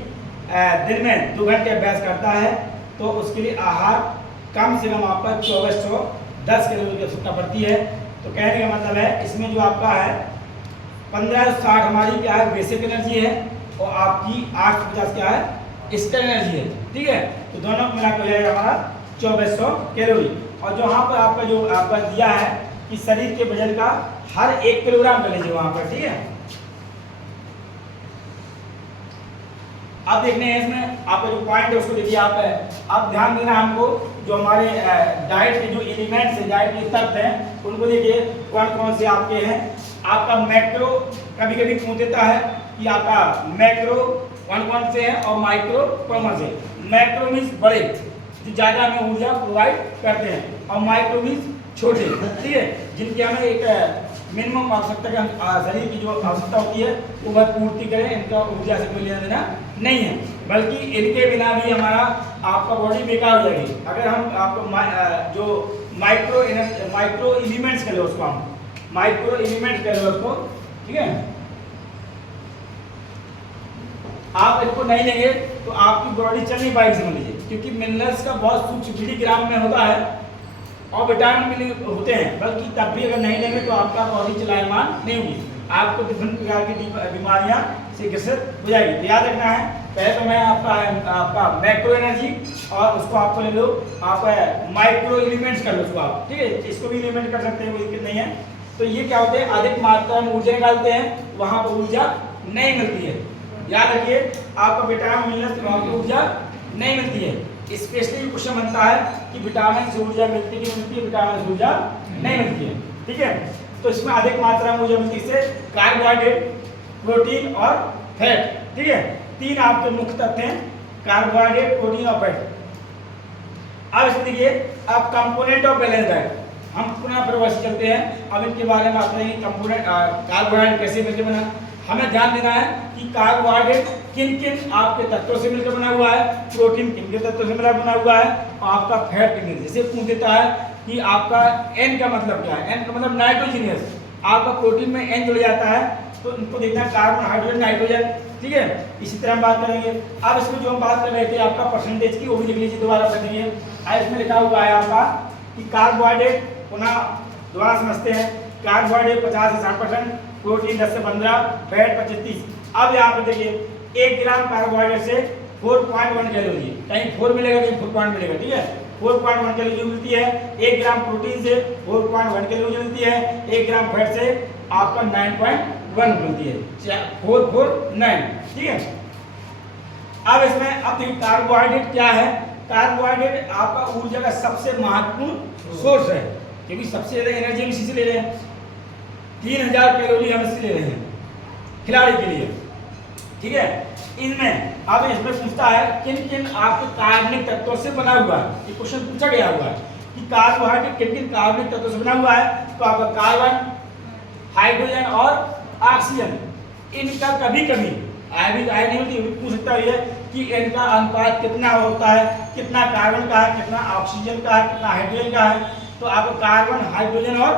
दिन में 2 घंटे अभ्यास करता है तो उसके लिए आहार कम से कम आपका 2410 कैलोरी की आवश्यकता पड़ती है। तो कहने का मतलब है इसमें जो आपका है 1560 हमारी क्या है, बेसिक एनर्जी है, और आपकी 850 क्या है, एक्स्ट्रा एनर्जी है, ठीक है। तो दोनों को मिलाकर हो जाएगा हमारा 2400 कैलोरी। और जो यहाँ पर आपका जो आपका दिया है कि शरीर के वजन का हर 1 किलोग्राम कर लीजिए वहां पर, ठीक है। अब देखने हैं इसमें आपका जो पॉइंट है उसको देखिए आप ध्यान देना हमको, जो हमारे डाइट के जो एलिमेंट्स है, डाइट के तत्व हैं, उनको देखिए कौन कौन से आपके हैं। आपका मैक्रो कभी कभी पूछ देता है कि आपका मैक्रो कौन कौन से हैं और माइक्रो कौन कौन से। मैक्रो मीन्स बड़े, जो ज़्यादा हमें ऊर्जा प्रोवाइड करते हैं, और माइक्रो मीन्स छोटे, ठीक है, जिनकी हमें एक मिनिमम आवश्यकता का शरीर की जो आवश्यकता होती है वो वह पूर्ति करें। इनका ऊर्जा से कोई लेना देना नहीं है, बल्कि इनके बिना भी हमारा आपका बॉडी बेकार हो जाएगी। अगर हम आपको जो माइक्रो एलिमेंट्स कर लो, उसको हम माइक्रो एलिमेंट्स कर लो उसको, ठीक है। आप इसको नहीं लेंगे तो आपकी बॉडी चल नहीं पाएगी, समझ लीजिए, क्योंकि मिनरल्स का बहुत सूक्ष्म मिलीग्राम में होता है और विटामिन भी होते हैं, बल्कि तब भी अगर नहीं लेंगे तो आपका बॉडी चलायमान नहीं होगी, आपको विभिन्न प्रकार की बीमारियां से ग्रसित हो जाएगी। तो याद रखना है, पहले तो मैं आपका मैक्रो एनर्जी, और उसको आपको ले लो आप माइक्रो एलिमेंट्स कर लो उसको आप, ठीक है। इसको भी एलिमेंट कर सकते हैं, कोई दिक्कत नहीं है। तो ये क्या होते हैं, अधिक मात्रा में ऊर्जा निकालते हैं, वहां पर ऊर्जा नहीं मिलती है। याद रखिए, आपका विटामिन मिनरल्स वहां पर ऊर्जा नहीं मिलती है। स्पेशली क्वेश्चन बनता है कि विटामिन से ऊर्जा मिलती है कि मिलती है, विटामिन से ऊर्जा नहीं मिलती है, ठीक है। तो इसमें अधिक मात्रा में ऊर्जा मिलती है कार्बोहाइड्रेट, प्रोटीन और फैट, ठीक है। 3 आपके मुख्य तत्व हैं, कार्बोहाइड्रेट, प्रोटीन और फैट। अब इसमें देखिए, अब कंपोनेंट ऑफ बैलेंस डाइट हम पुनः प्रवासी चलते हैं। अब इनके बारे में आपने कंपोनेंट कार्बोहाइड्रेट कैसे मिलकर बना, हमें ध्यान देना है कि कार्बोहाइड्रेट किन किन आपके तत्वों से मिलकर बना हुआ है, प्रोटीन किन किन तत्वों से मिलकर बना हुआ है, और आपका फैट किन। जैसे पूछ देता है कि आपका N का मतलब क्या है, N का मतलब नाइट्रोजनियस, आपका प्रोटीन में N जुड़ जाता है तो इनको देखना है कार्बन, हाइड्रोजन, नाइट्रोजन, ठीक है। इसी तरह हम बात करेंगे। अब इसमें जो हम बात कर रहे थे आपका परसेंटेज की, वो भी लिख लीजिए, दोबारा पढ़ेंगे। इसमें लिखा हुआ है आपका कि कार्बोहाइड्रेट, पुनः दोबारा समझते हैं, कार्बोहाइड्रेट 50 से 60%, प्रोटीन 10 से 15, फैट 25-30। अब यहाँ पर देखिए 1 ग्राम कार्बोहाइड्रेट से 4.1 कैलोरी, कहीं 4 मिलेगा कहीं 4 मिलेगा, ठीक है। 4.1 कैलोरी मिलती है। 1 ग्राम प्रोटीन से 4.1 कैलोरी मिलती है। 1 ग्राम फैट से आपका 9.1 मिलती है, 449, ठीक है। अब इसमें अब देखिए कार्बोहाइड्रेट क्या है। कार्बोहाइड्रेट आपका ऊर्जा का सबसे महत्वपूर्ण सोर्स है, क्योंकि सबसे ज्यादा एनर्जी हम इसी से ले रहे हैं। 3000 कैलोरी हम इससे ले रहे हैं खिलाड़ी के लिए, ठीक है। इनमें अब इसमें पूछता है किन किन आपके कार्बनिक तत्वों से बना हुआ है, ये क्वेश्चन पूछा गया हुआ है कि कार्बोहाइड्रेट किन किन कार्बनिक तत्वों से बना हुआ है। तो आपका कार्बन, हाइड्रोजन और ऑक्सीजन, इनका कभी कभी आय नहीं होती, पूछ सकता है कि इनका अनुपात कितना होता है, कितना कार्बन का है, कितना ऑक्सीजन का है, कितना हाइड्रोजन का है। तो आपको कार्बन, हाइड्रोजन और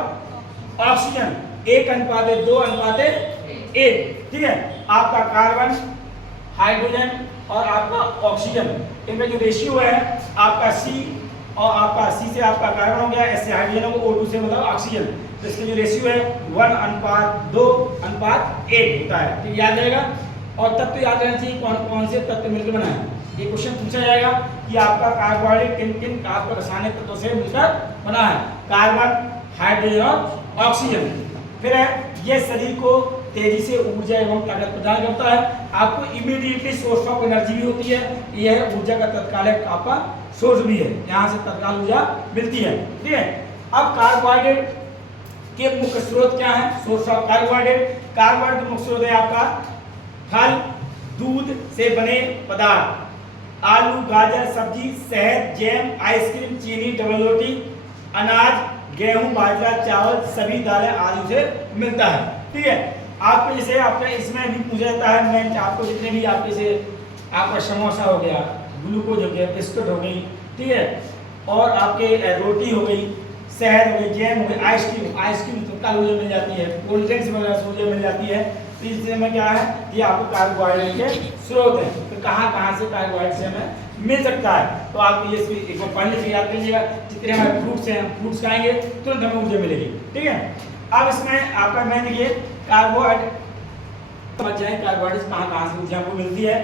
ऑक्सीजन 1:2:1, ठीक है। आपका कार्बन, हाइड्रोजन और आपका ऑक्सीजन, इनका जो रेशियो है आपका C, और आपका C से आपका कार्बन हो गया, S से हाइड्रोजन हो, O2 से मतलब ऑक्सीजन, तो इसका जो रेशियो है 1:2:1 होता है, ठीक, याद रहेगा। और तत्व याद रहना चाहिए कौन कौन से तत्व मिलकर बना है। ये क्वेश्चन पूछा जाएगा कि आपका कार्बोहाइड्रेट किन किन आपका रासायनिक तत्वों से मिलकर बना है, कार्बन, हाइड्रोजन और ऑक्सीजन। फिर है ये शरीर को तेजी से ऊर्जा एवं ताकत प्रदान करता है। आपको इमीडिएटली सोर्स ऑफ एनर्जी भी होती है, यह ऊर्जा का तत्कालिक आपका सोर्स भी है, यहाँ से तत्काल ऊर्जा मिलती है, ठीक है। अब कार्बोहाइड्रेट के मुख्य स्रोत क्या है, सोर्स ऑफ कार्बोहाइड्रेट। कार्बोहाइड्रेट मुख्य स्रोत है आपका फल, दूध से बने पदार्थ, आलू, गाजर, सब्जी, शहद, जैम, आइसक्रीम, चीनी, डबल रोटी, अनाज, गेहूं, बाजरा, चावल, सभी दालें आलू से मिलता है। ठीक है, आपको जैसे आपका इसमें भी पूछा जाता है, मैं आपको जितने भी आपके से आपका समोसा हो गया, ग्लूकोज हो गया, बिस्कुट हो गई, ठीक है, और आपके रोटी हो गई, शहद हो गई, जैम हो गई, आइसक्रीम तो कालूजे मिल जाती है, कोल्ड ड्रिंक्स वगैरह सूजे मिल जाती है। तो इसमें क्या है, ये आपको कार्बोहाइड्रेट के स्रोत है। तो कहाँ से कार्बोहाइड्रेट से हमें मिल सकता है, तो आप ये एक बार पढ़ लीजिए, याद कीजिएगा। जितने हमारे फ्रूट्स हैं, फ्रूट्स खाएंगे तुरंत हमें ऊर्जा मिलेगी। ठीक है, अब इसमें आपका मैं देखिए कार्बोहाइड्रेट समझ जाए, कार्बोहाइड्रेट कहाँ से ऊर्जा हमको मिलती है।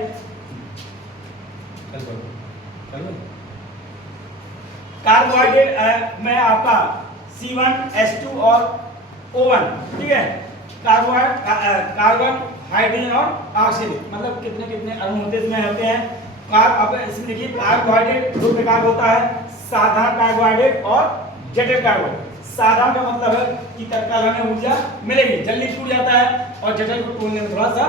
कार्बोहाइड्रेट में आपका C1H2 और O1, ठीक है, कार्बन, हाइड्रोजन और ऑक्सीजन, मतलब कितने कितने अणु होते इसमें होते हैं। अब इसमें देखिए कार्बोहाइड्रेट दो प्रकार होता है, साधारण कार्बोहाइड्रेट और जटिल कार्बोहाइड्रेट। साधारण का मतलब है कि तत्काल हमें ऊर्जा मिलेगी, जल्दी टूट जाता है, और जटिल को टूटने में थोड़ा सा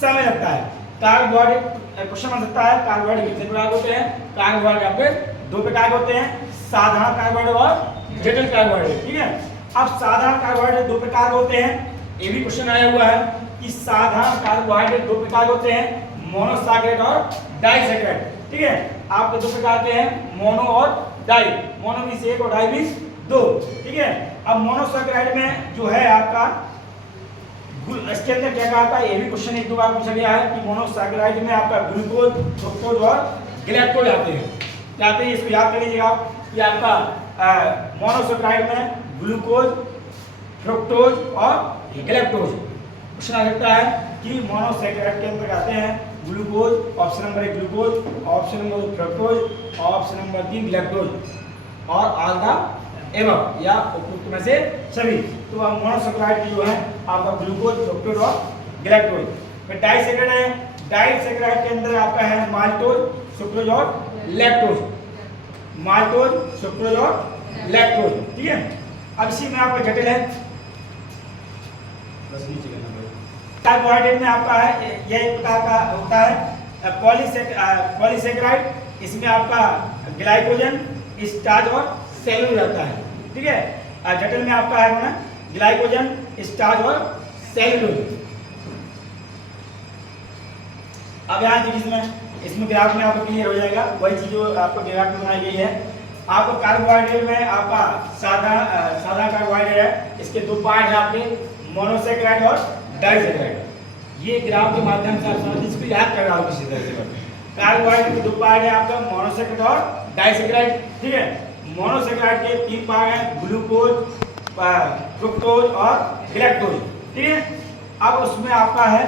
समय लगता है। कार्बोहाइड्रेट क्वेश्चन बन सकता है, कार्बोहाइड्रेट कितने प्रकार होते हैं। कार्बोहाइड्रेट आपके दो प्रकार के होते हैं, साधारण कार्बोहाइड्रेट और जटिल कार्बोहाइड्रेट। ठीक है, अब साधारण कार्बोहाइड्रेट दो प्रकार होते हैं, ये भी क्वेश्चन आया हुआ है कि साधारण कार्बोहाइड्रेट दो प्रकार होते हैं, मोनोसैकेराइड और डाइसैकेराइड। ठीक है, आपके दो प्रकार के हैं, मोनो और डाई। मोनो मींस एक और डाई मींस दो। ठीक है, अब मोनोसैकेराइड में जो है आपका इसके अंदर क्या कहा था, ये भी क्वेश्चन एक दो बार पूछा गया है कि मोनोसैकेराइड में आपका ग्लूकोज, फ्रुक्टोज और गैलेक्टोज आते हैं। इसको याद कर लीजिएगा कि आपका मोनोसैकेराइड में ग्लूकोज, फ्रुक्टोज और गैलेक्टोज। क्वेश्चन आ सकता है कि मोनोसैकेराइड के अंदर आते हैं glucose, option number 1 glucose, option number 2 fructose, option number 3 galactose और ऑल द एबव या उपयुक्त में से सभी। तो मोनोसैकेराइड जो है आपका ग्लूकोज, फ्रुक्टोज और गैलेक्टोज। फिर डाइसैकेराइड है, डाइसैकेराइड के अंदर आपका है माल्टोज, सुक्रोज और लैक्टोज। माल्टोज, सुक्रोज और लैक्टोज। ठीक है, अब इसी में आपका जटिल है, कार्बोहाइड्रेट में आपका है यह एक प्रकार का होता है पॉलीसैकेराइड। इसमें आपका ग्लाइकोजन, स्टार्च और सेलुलोज रहता है। ठीक है, जटिल में आपका है ना ग्लाइकोजन, स्टार्च और सेलुलोज। अब यहाँ देखिए इसमें ग्राफ में आपको क्लियर हो जाएगा, वही चीज जो आपको ग्राफ में बनाई गई है। आपको कार्बोहाइड्रेट में आपका सादा कार्बोहाइड्रेट है, इसके दो पार्ट है आपके, मोनोसैकेराइड और डाइसैकेराइड। ये ग्राफ के माध्यम से आप समझ इसको याद कर रहा हूँ किसी तरह से। कार्बोहाइड्रेट के दो पार्ट है आपका, मोनोसैकेराइड और डाइसैकेराइड। ठीक है, मोनोसैकेराइड के तीन पार्ट हैं, ग्लूकोज, फ्रुक्टोज और गैलेक्टोज। ठीक है, अब उसमें आपका है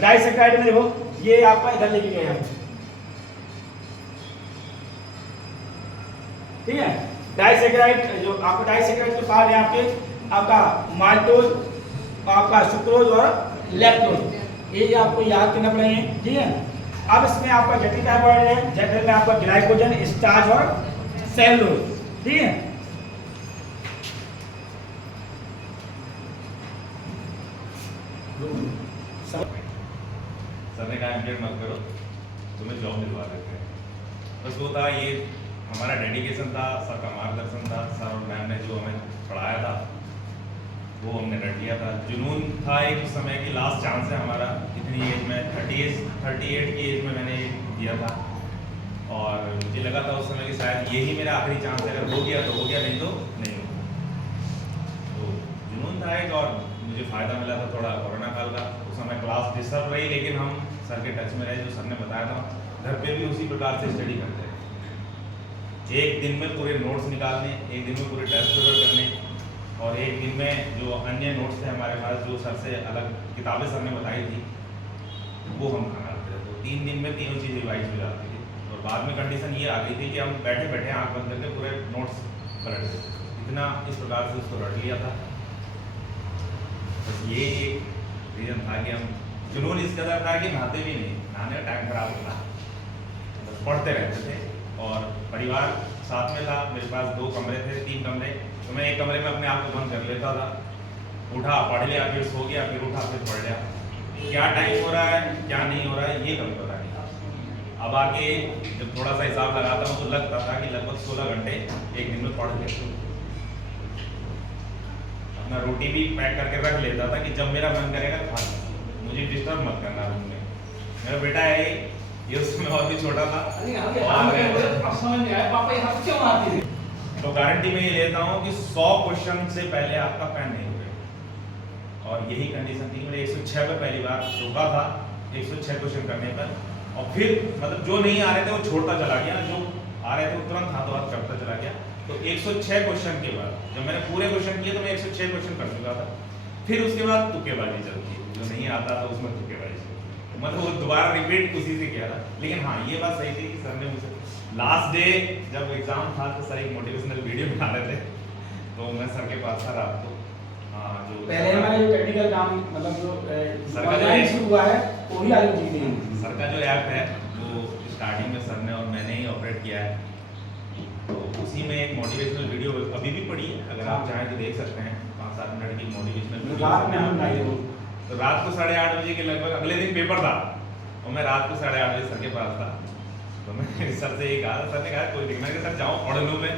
डाइसैकेराइड में देखो ये आपका इधर लेके गए हम। ठीक है, डाइसैकेराइड जो आपका डाइसैकेराइड के पार्ट है आपका माल्टोज, आपका सुक्रोज और लैक्टोज, ये आपको याद करना पड़ेंगे। ठीक है, अब इसमें आपका जटिल कार्बोहाइड्रेट है, जटिल में आपका ग्लाइकोजन, स्टार्च और सेलुलोज। ठीक है, सर ने कहा एमकेट मत करो, तुम्हें जॉब दिलवा देते हैं। बस वो था, ये हमारा डेडिकेशन था, सर का मार्गदर्शन था, सर और मैम ने जो हमें पढ़ाया था वो हमने रट लिया था। जुनून था एक समय की, लास्ट चांस है हमारा, इतनी एज में 38 की एज में मैंने दिया था, और मुझे लगा था उस समय कि शायद यही मेरा आखिरी चांस है, अगर हो गया तो हो गया, नहीं तो नहीं हो। तो जुनून था एक, और मुझे फ़ायदा मिला था थोड़ा कोरोना काल का। उस समय क्लास डिस्टर्ब रही, लेकिन हम सर के टच में रहे, जो सर ने बताया था। घर पे भी उसी प्रकार से स्टडी करते रहे, एक दिन में पूरे नोट्स निकालने, एक दिन में पूरे टेस्ट पेपर करने, और एक दिन में जो अन्य नोट्स थे हमारे पास, जो सर से अलग किताबें सर ने बताई थी, वो हम बनाते थे। तो 3 दिन में तीनों चीज़ रिवाइज हो जाती थी, और बाद में कंडीशन ये आ गई थी कि हम बैठे बैठे आँख बंद करके पूरे नोट्स पलट थे। इतना इस प्रकार से उसको रट लिया था। बस ये एक रीज़न था कि हम, जुनून इस कदर था कि नहाते भी नहीं, नहाने का टाइम खराब होता, बस पढ़ते रहते थे। और परिवार साथ में था, मेरे पास 2 कमरे थे, 3 कमरे, तो मैं एक कमरे में अपने आप को बंद कर लेता था। उठा, पढ़ लिया, फिर सो गया, फिर उठा, फिर पढ़ लिया। क्या टाइम हो रहा है क्या नहीं हो रहा है ये कभी पता नहीं। अब आके जब थोड़ा सा हिसाब लगाता हूँ तो लगता था कि लगभग 16 घंटे एक दिन में पढ़ लेता हूँ। अपना रोटी भी पैक करके रख लेता था कि जब मेरा मन करेगा खा लूँ, मुझे डिस्टर्ब मत करना रूम में। मेरा बेटा है ये उस समय और भी छोटा था तो गारंटी में ये लेता हूँ कि 100 क्वेश्चन से पहले आपका पेन नहीं होगा। और यही कंडीशन थी। मैंने 106 पे पहली बार रोका था 106 क्वेश्चन करने पर, और फिर मतलब जो नहीं आ रहे थे वो छोड़ता चला गया, जो आ रहे थे वो तुरंत हाथों हाथ करता चला गया। तो 106 क्वेश्चन के बाद जब मैंने पूरे क्वेश्चन किए तो मैं 106 क्वेश्चन कर चुका था। फिर उसके बाद तुक्केबाजी चलती है, जो नहीं आता था उसमें तुक्केबाजी, मतलब वो दोबारा रिपीट उसी से किया था। लेकिन हाँ ये बात सही थी कि सर ने मुझे लास्ट डे जब एग्जाम था तो सर एक मोटिवेशनल वीडियो बना रहे थे, तो मैं सर के पास था रात को। जो पहले हमारा जो टेक्निकल काम मतलब जो सर का जो शुरू हुआ है वो भी आगे जी हैं। सर का जो ऐप है वो स्टार्टिंग में सर ने और मैंने ही ऑपरेट किया है, तो उसी में एक मोटिवेशनल वीडियो अभी भी पड़ी है, अगर आप चाहें तो देख सकते हैं। 5-7 मिनट की मोटिवेशनल वीडियो। तो रात को 8:30 बजे के लगभग अगले दिन पेपर था और मैं रात को 8:30 बजे सर के पास था। तो मैंने सर से ये कहा, सर ने कहा कोई दिखना कि सर जाओ पढ़ लूँ मैं।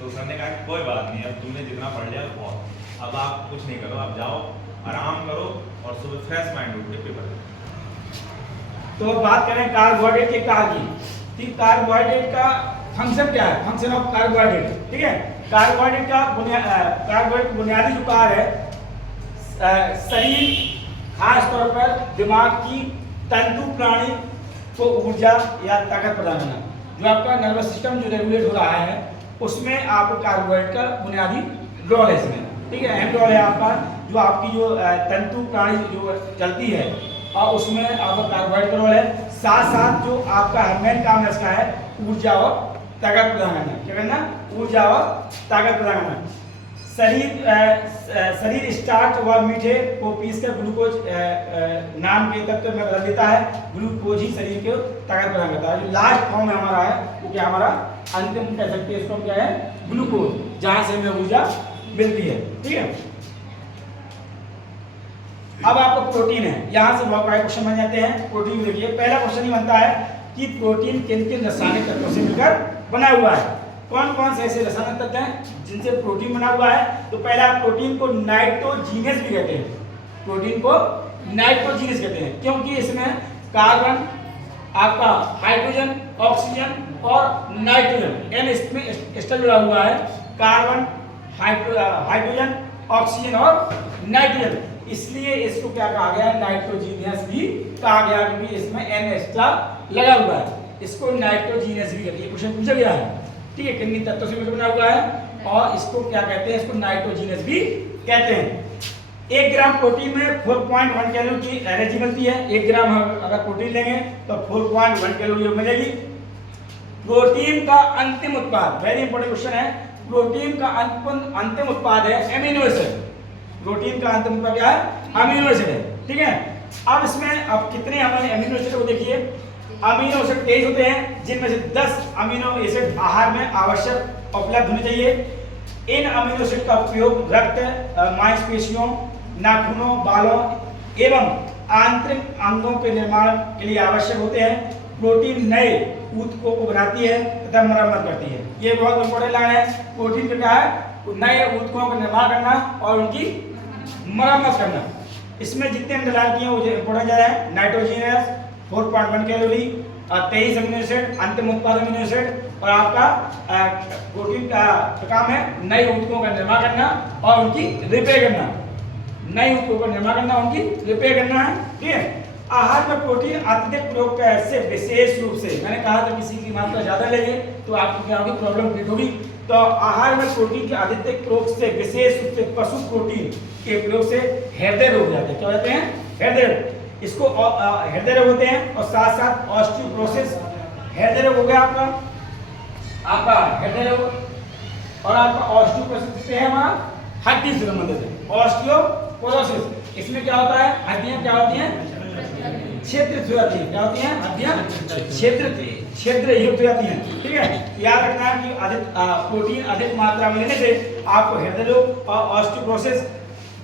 तो सर ने कहा कोई बात नहीं, अब तुमने जितना पढ़ लिया बहुत, अब आप कुछ नहीं करो, आप जाओ आराम करो और सुबह फ्रेश माइंड उठ के पेपर दो। तो बात करें कार्बोहाइड्रेट के कार की। कार्बोहाइड्रेट का फंक्शन क्या है, फंक्शन ऑफ कार्बोहाइड्रेट, ठीक है। कार्बोहाइड्रेट का बुनियादी जो कार्य है, शरीर खास तौर पर दिमाग की तंतु प्राणी को ऊर्जा या ताकत प्रदान करना। जो आपका नर्वस सिस्टम जो रेगुलेट हो रहा है उसमें आपको कार्बोहाइड्रेट का बुनियादी रोल है इसमें, ठीक है, अहम रोल है आपका। जो आपकी जो तंतु प्राणी जो चलती है और उसमें आपका कार्बोहाइड्रेट का रोल है। साथ साथ जो आपका मेन काम है इसका है ऊर्जा और ताकत प्रदान करना। क्या करना? ऊर्जा और ताकत प्रदान करना। शरीर स्टार्च व मीठे को पीसकर ग्लूकोज नाम के तत्व में बदल देता है। ग्लूकोज ही शरीर को ताकत प्रदान करता है। जो लास्ट फॉर्म में हमारा है वो क्या हमारा अंतिम कह सकते हैं इसको क्या है, ग्लूकोज, जहां से हमें ऊर्जा मिलती है, ठीक है। अब आपका प्रोटीन है, यहां से बहुत बड़ा क्वेश्चन बन जाते हैं। प्रोटीन देखिए, पहला क्वेश्चन ही बनता है कि प्रोटीन किन किन रासायनिक तत्वों से मिलकर बना हुआ है। कौन कौन से ऐसे रासायनिक तत्व हैं जिनसे प्रोटीन बना हुआ है? तो पहला प्रोटीन को नाइट्रोजीनियस भी कहते हैं। प्रोटीन को नाइट्रोजीनियस कहते हैं क्योंकि इसमें कार्बन, आपका हाइड्रोजन, ऑक्सीजन और नाइट्रोजन एन इसमें एक्स्ट्रा जुड़ा हुआ है। कार्बन, हाइड्रोजन, ऑक्सीजन और नाइट्रोजन, इसलिए इसको क्या कहा गया है, नाइट्रोजीनियस भी कहा गया क्योंकि इसमें एन एक्स्ट्रा लगा हुआ है। इसको नाइट्रोजीनियस भी कहते हैं। क्वेश्चन पूछा गया है, ठीक है, किन तत्वों से मिलकर बना हुआ है और इसको क्या कहते हैं, इसको नाइट्रोजीनियस भी कहते हैं। 1 ग्राम प्रोटीन में 4.1 कैलोरी की एनर्जी मिलती है। 1 ग्राम अगर प्रोटीन लेंगे तो 4.1 कैलोरी मिलेगी। प्रोटीन का अंतिम उत्पाद, वेरी इंपॉर्टेंट क्वेश्चन है, प्रोटीन का अंतिम उत्पाद है एमिनो एसिड। प्रोटीन का अंतिम उत्पाद क्या है? अमीनो एसिड है, ठीक है। अब इसमें अब कितने हमारे अमीनो एसिड को देखिए, अमीनो एसिड 23 होते हैं जिनमें से 10 अमीनो एसिड आहार में आवश्यक उपलब्ध होने चाहिए। इन अमीनो एसिड का उपयोग रक्त, मांसपेशियों, नाखूनों, बालों एवं आंतरिक अंगों के निर्माण के लिए आवश्यक होते हैं। प्रोटीन नए ऊतकों को बनाती है तथा मरम्मत करती है। ये बहुत इंपॉर्टेंट लाइन है। प्रोटीन का क्या है? नए ऊतकों का निर्माण करना और उनकी मरम्मत करना। इसमें जितने अंडरलाइन किए वो इंपॉर्टेंट ज़्यादा है। नाइट्रोजीनियस 4.1 कैलोरी, 23 अमीनो एसिड, अंतिम उत्पाद अमीनो एसिड, और आपका प्रोटीन का काम है नए ऊतकों का निर्माण करना और उनकी रिपेयर करना। नए ऊतकों का निर्माण करना, उनकी रिपेयर करना है, ठीक है। आहार में प्रोटीन अत्यधिक प्रयोग से विशेष रूप से, मैंने कहा था किसी की मात्रा ज़्यादा लेंगे तो आपको क्या होगी, प्रॉब्लम क्रिएट होगी। तो आहार में प्रोटीन के अधिक प्रयोग से विशेष रूप से पशु प्रोटीन के प्रयोग से हृदय रोग जाते हैं। क्या होते हैं? हृदय रोग। इसको हृदय रोग होते हैं और साथ साथ ऑस्टियोपोरोसिस, हृदय रोग हो गया आपका हृदय रोग, और आपका ऑस्टियोपोरोसिस है हमारा हड्डी से संबंधित है। ऑस्टियोपोरोसिस, इसमें क्या होता है, हड्डियां क्या होती हैं, क्षेत्रित हो जाती है। क्या होती हैं? हड्डियां क्षेत्र युक्त हो जाती हैं, ठीक है। याद रखना है कि अधिक प्रोटीन अधिक मात्रा में लेने से आपको हृदय रोग और ऑस्टियोपोरोसिस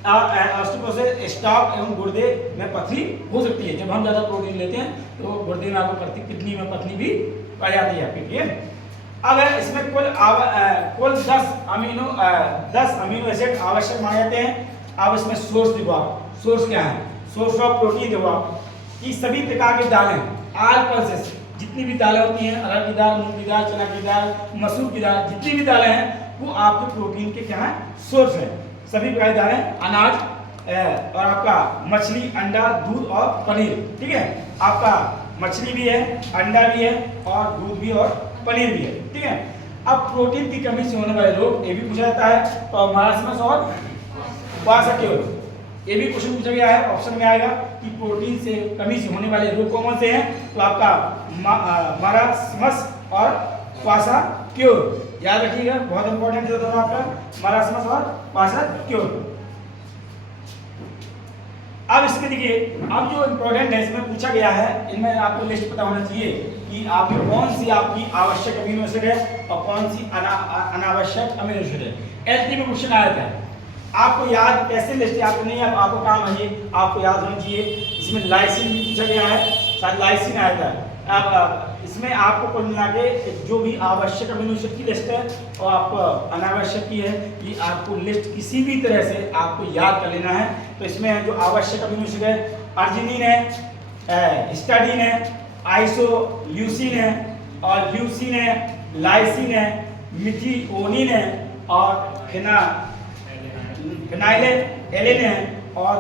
ऑस्टियोपोरोसिस स्टॉक एवं गुर्दे में पथरी हो सकती है। जब हम ज़्यादा प्रोटीन लेते हैं तो गुर्दे में आपको किडनी में पथरी भी पाई जाती है आपके लिए। अब इसमें कुल 10 अमीनो एसिड आवश्यक माने जाते हैं। अब इसमें सोर्स देखो आप, सोर्स क्या है, सोर्स ऑफ प्रोटीन देखो आप कि सभी प्रकार की दालें, ऑल पल्सेस, जितनी भी दालें होती हैं, अरहर की दाल, मूंग की दाल, चना की दाल, मसूर की दाल, जितनी भी दालें हैं वो आपके प्रोटीन के क्या है, सोर्स है। सभी प्रकार की दालें, अनाज और आपका मछली, अंडा, दूध और पनीर, ठीक है। आपका मछली भी है, अंडा भी है और दूध भी और पनीर भी है, ठीक है। अब प्रोटीन की कमी से होने वाले रोग ये भी पूछा जाता है, तो मारास्मस और क्वासा के रोग ये भी क्वेश्चन पूछा गया है। ऑप्शन में आएगा कि प्रोटीन से कमी से होने वाले रोग कौन से हैं, तो आपका मारास्मस और क्वासा क्योर, याद रखिएगा, बहुत इंपॉर्टेंट है दोनों आपका, मारास्मस और क्वासा क्योर। अब इसमें देखिए, अब जो इंपॉर्टेंट है इसमें पूछा गया है, इनमें आपको लिस्ट पता होना चाहिए कि आपकी कौन सी आपकी आवश्यक अमीनो एसिड है और कौन सी अनावश्यक अमीनो एसिड है। एलटी में क्वेश्चन आया था, आपको याद कैसे लिस्ट याद करनी है, अब आपको काम है ये, आपको याद होना चाहिए। इसमें लाइसिन भी पूछा गया है, शायद लाइसिन आया था। अब इसमें आपको कुल मिला के जो भी आवश्यक अमीनो एसिड की लिस्ट है और आपको अनावश्यक की है, ये आपको लिस्ट किसी भी तरह से आपको याद कर लेना है। तो इसमें जो आवश्यक अमीनो एसिड है, अर्जिनिन है, हिस्टाडीन है, आइसोल्यूसिन है और ल्यूसिन है, लाइसिन है, मिथिओनिन है और फिनाइलेन है और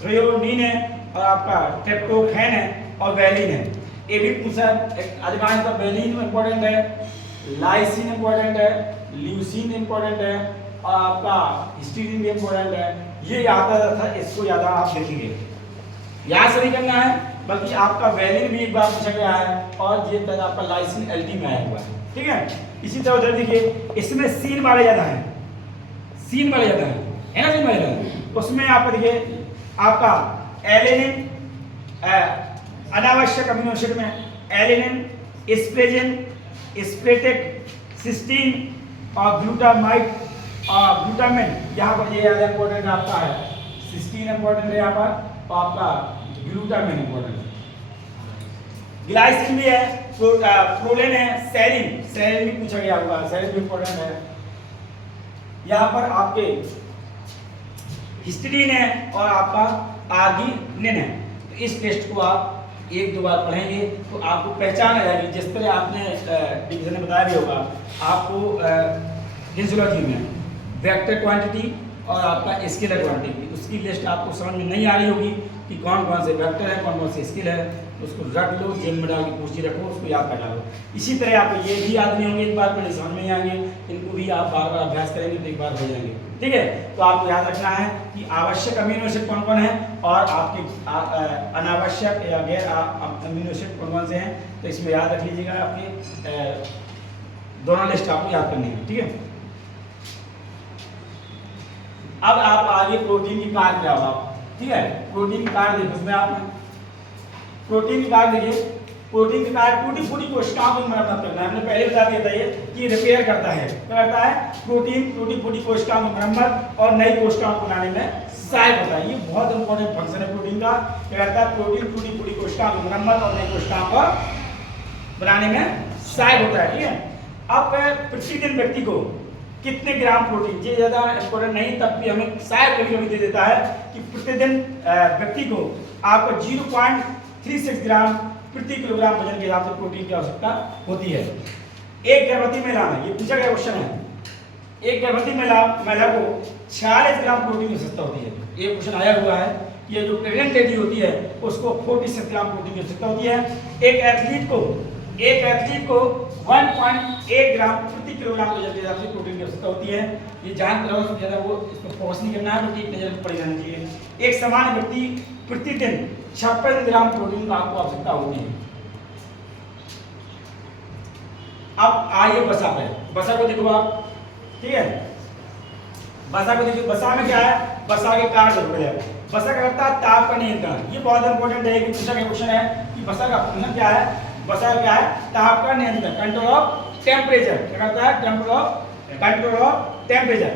थ्रोयोनिन है और आपका ट्रिप्टोफैन है और वैलिन है। ये भी पूछा अधिकांश का, वैलिन इंपॉर्टेंट है, लाइसिन इंपॉर्टेंट है, ल्यूसिन इंपॉर्टेंट है और आपका हिस्टीडीन भी इंपॉर्टेंट है। ये याद था, इसको याद आप लिखेंगे, याद सही करना है। बल्कि आपका वैलिन भी एक बार पूछा गया है और ये तक आपका लाइसिन एलटी में आया हुआ है, ठीक है। इसी तरह उधर देखिए, इसमें सीन वाले ज्यादा है, सीन वाले ज्यादा है ना, सीन वाले, उसमें आप देखिए आपका एलेनिन, अनावश्यक अमीनो एसिड में एलेनिन, एस्प्रेजिन, एस्प्रेटिक, सिस्टीन और ग्लूटामाइट और ग्लूटामिन, यहाँ पर ये इंपॉर्टेंट आपका है, सिस्टीन इंपॉर्टेंट है यहाँ पर और आपका ग्लूटामिन इंपॉर्टेंट है। ग्लाइसिन भी है, प्रोलिन है, सेरिन, सेरिन भी पूछा गया होगा, सेरिन भी इंपॉर्टेंट है। यहाँ पर आपके हिस्टीडीन है और आपका आर्गिनिन है। तो इस टेस्ट को आप एक दो बार पढ़ेंगे तो आपको पहचान आ जाएगी, जिस तरह आपने डिवीजन में बताया भी होगा आपको फिजियोलॉजी में वेक्टर क्वांटिटी और आपका स्केलर क्वांटिटी, उसकी लिस्ट आपको समझ में नहीं आ रही होगी कि कौन कौन से वेक्टर है, कौन कौन से स्केल है, उसको रख लो, जेल में डाल के पूछी रखो, उसको याद कर डालो। इसी तरह आपको ये भी याद नहीं होंगे, एक बार पहले समझ में आएंगे, इनको भी आप बार बार अभ्यास करेंगे तो एक बार हो जाएंगे, ठीक है। तो आपको याद रखना है कि आवश्यक अमीनो एसिड कौन कौन है और आपके अनावश्यक या गैर अमीनो एसिड कौन कौन से हैं। तो इसमें याद रख लीजिएगा, आपके दोनों लिस्ट आपको याद करनी है, ठीक है। अब आप आगे प्रोटीन की कार्य क्या होगा, ठीक है। प्रोटीन की कार्य देखो, उसमें आप प्रोटीन की कार्य देखिए, प्रोटीन की कार्य टूटी फूटी कोशिकाओं को मरम्मत करना है। हमने पहले बता दिया था ये कि रिपेयर करता है, क्या करता है, प्रोटीन टूटी फूटी कोशिकाओं की मरम्मत और नई कोशिकाओं को बनाने में सहायक होता है। ये बहुत इंपॉर्टेंट फंक्शन है प्रोटीन का, क्या करता है, प्रोटीन टूटी फूटी कोशिकाओं की मरम्मत और नई कोशिकाओं को बनाने में सहायक होता है, ठीक है। अब प्रतिदिन व्यक्ति को कितने ग्राम प्रोटीन, ये ज़्यादा इंपॉर्टेंट नहीं, तब भी हमें शायद कभी कभी दे देता है कि प्रतिदिन व्यक्ति को आपको 0.36 ग्राम प्रति किलोग्राम वजन के हिसाब से प्रोटीन की आवश्यकता होती है। एक गर्भवती महिला में, ये पूछा गया क्वेश्चन है, एक गर्भवती महिला को 46 ग्राम प्रोटीन की आवश्यकता होती है। ये क्वेश्चन आया हुआ है, ये जो प्रेग्नेंट लेडी होती है उसको 46 ग्राम प्रोटीन की आवश्यकता होती है। एक एथलीट को 1.8 ग्राम प्रति किलोग्राम वजन के हिसाब से प्रोटीन की आवश्यकता होती है। ये जानते रहो, ज़्यादा वो इसको फोकस नहीं करना है, तो नजर पड़ी रहनी चाहिए। एक सामान्य व्यक्ति प्रतिदिन 56 ग्राम प्रोटीन का आपको आवश्यकता होती है। अब आइए बसा पे, बसा को देखो आप, ठीक है। बसा को देखिए, बसा में क्या है, बसा के कार्य देखो, बसा का करता है ताप का नियंत्रण। ये बहुत इंपॉर्टेंट है, पूछा गया क्वेश्चन है कि बसा का फंक्शन क्या है, बसा क्या है, ताप का नियंत्रण, कंट्रोल ऑफ टेम्परेचर, क्या करता है, कंट्रोल ऑफ टेम्परेचर।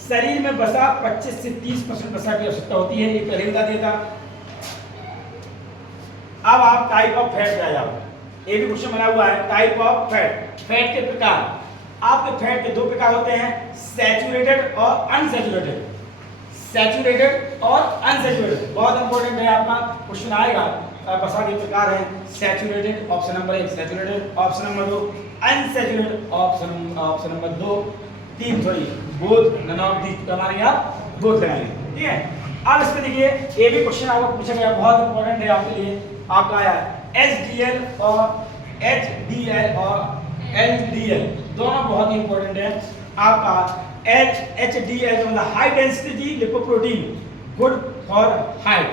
शरीर में वसा 25 से 30% वसा की आवश्यकता होती है, ये पहले बता दिया था। अब आप टाइप ऑफ फैट पे आ जाओ। ये भी क्वेश्चन बना हुआ है, टाइप ऑफ फैट, फैट के प्रकार। आपके फैट के दो प्रकार होते हैं, सैचुरेटेड और अनसैचुरेटेड। सैचुरेटेड और अनसैचुरेटेड बहुत इंपॉर्टेंट है, आपका क्वेश्चन आएगा। वसा के प्रकार है, saturated option number 1, saturated option number 2, unsaturated option number 2, 3 sorry both, none of these हमारे आप बोथ लगाएंगे, ठीक है। अब इसमें देखिए ये भी क्वेश्चन आपको पूछा गया, बहुत इंपॉर्टेंट है आपके लिए। आपका आया HDL और HDL और LDL दोनों बहुत ही इंपॉर्टेंट है। आपका HDL मतलब high density lipoprotein, good for height.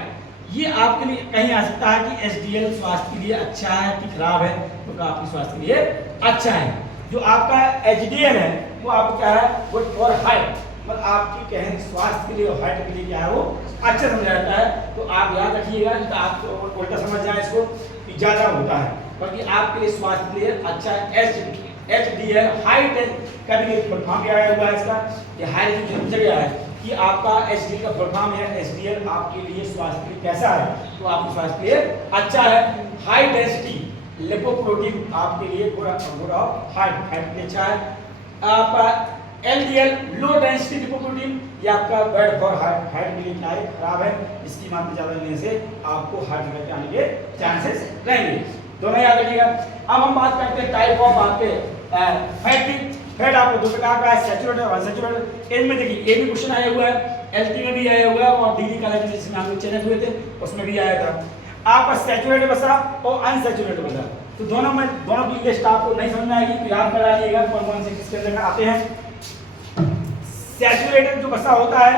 ये आपके लिए कहीं आ सकता है कि HDL स्वास्थ्य के लिए अच्छा है कि खराब है, तो आपके स्वास्थ्य के लिए अच्छा है। जो आपका HDL है वो आपको क्या है, गुड फॉर हाइट, मतलब आपकी कहें स्वास्थ्य के लिए और हाइट के लिए क्या है वो अच्छा समझा जाता है। तो आप याद रखिएगा, आप उल्टा समझ जाए इसको कि ज़्यादा होता है, बल्कि आपके लिए स्वास्थ्य के लिए अच्छा है। HDL हाई का भी फुल फॉर्म क्या हुआ है इसका, ये हाई जो पूछा गया है कि आपका HDL का फुल फॉर्म है, HDL आपके लिए स्वास्थ्य के लिए कैसा है, तो आपके स्वास्थ्य के लिए अच्छा है। हाई डेंसिटी लिपोप्रोटीन आपके लिए गुड ऑफ हाइट के लिए अच्छा है। आपका LDL लो डेंसिटी लिपोप्रोटीन, ये आपका बैड फॉर हाइट के लिए क्या है, खराब है। इसकी मात्रा ज़्यादा लेने से आपको हार्ट अटैक आने के चांसेस रहेंगे, दोनों याद रखिएगा। अब हम बात करते हैं टाइप ऑफ आपके फैट की। फैट आपको दो प्रकार का है, सैचुरेटेड और अनसैचुरेटेड। इनमें देखिए ये भी क्वेश्चन आया हुआ है, LT में भी आया हुआ है और DD कॉलेज जिसमें हम लोग चयनित हुए थे उसमें भी आया था। आपका सैचुरेटेड वसा और अनसैचुरेटेड वसा, तो दोनों की लिस्ट आपको नहीं समझ में आएगी, तो याद कर लीजिएगा कौन कौन से किसके अंदर आते हैं। सैचुरेटेड जो वसा होता है,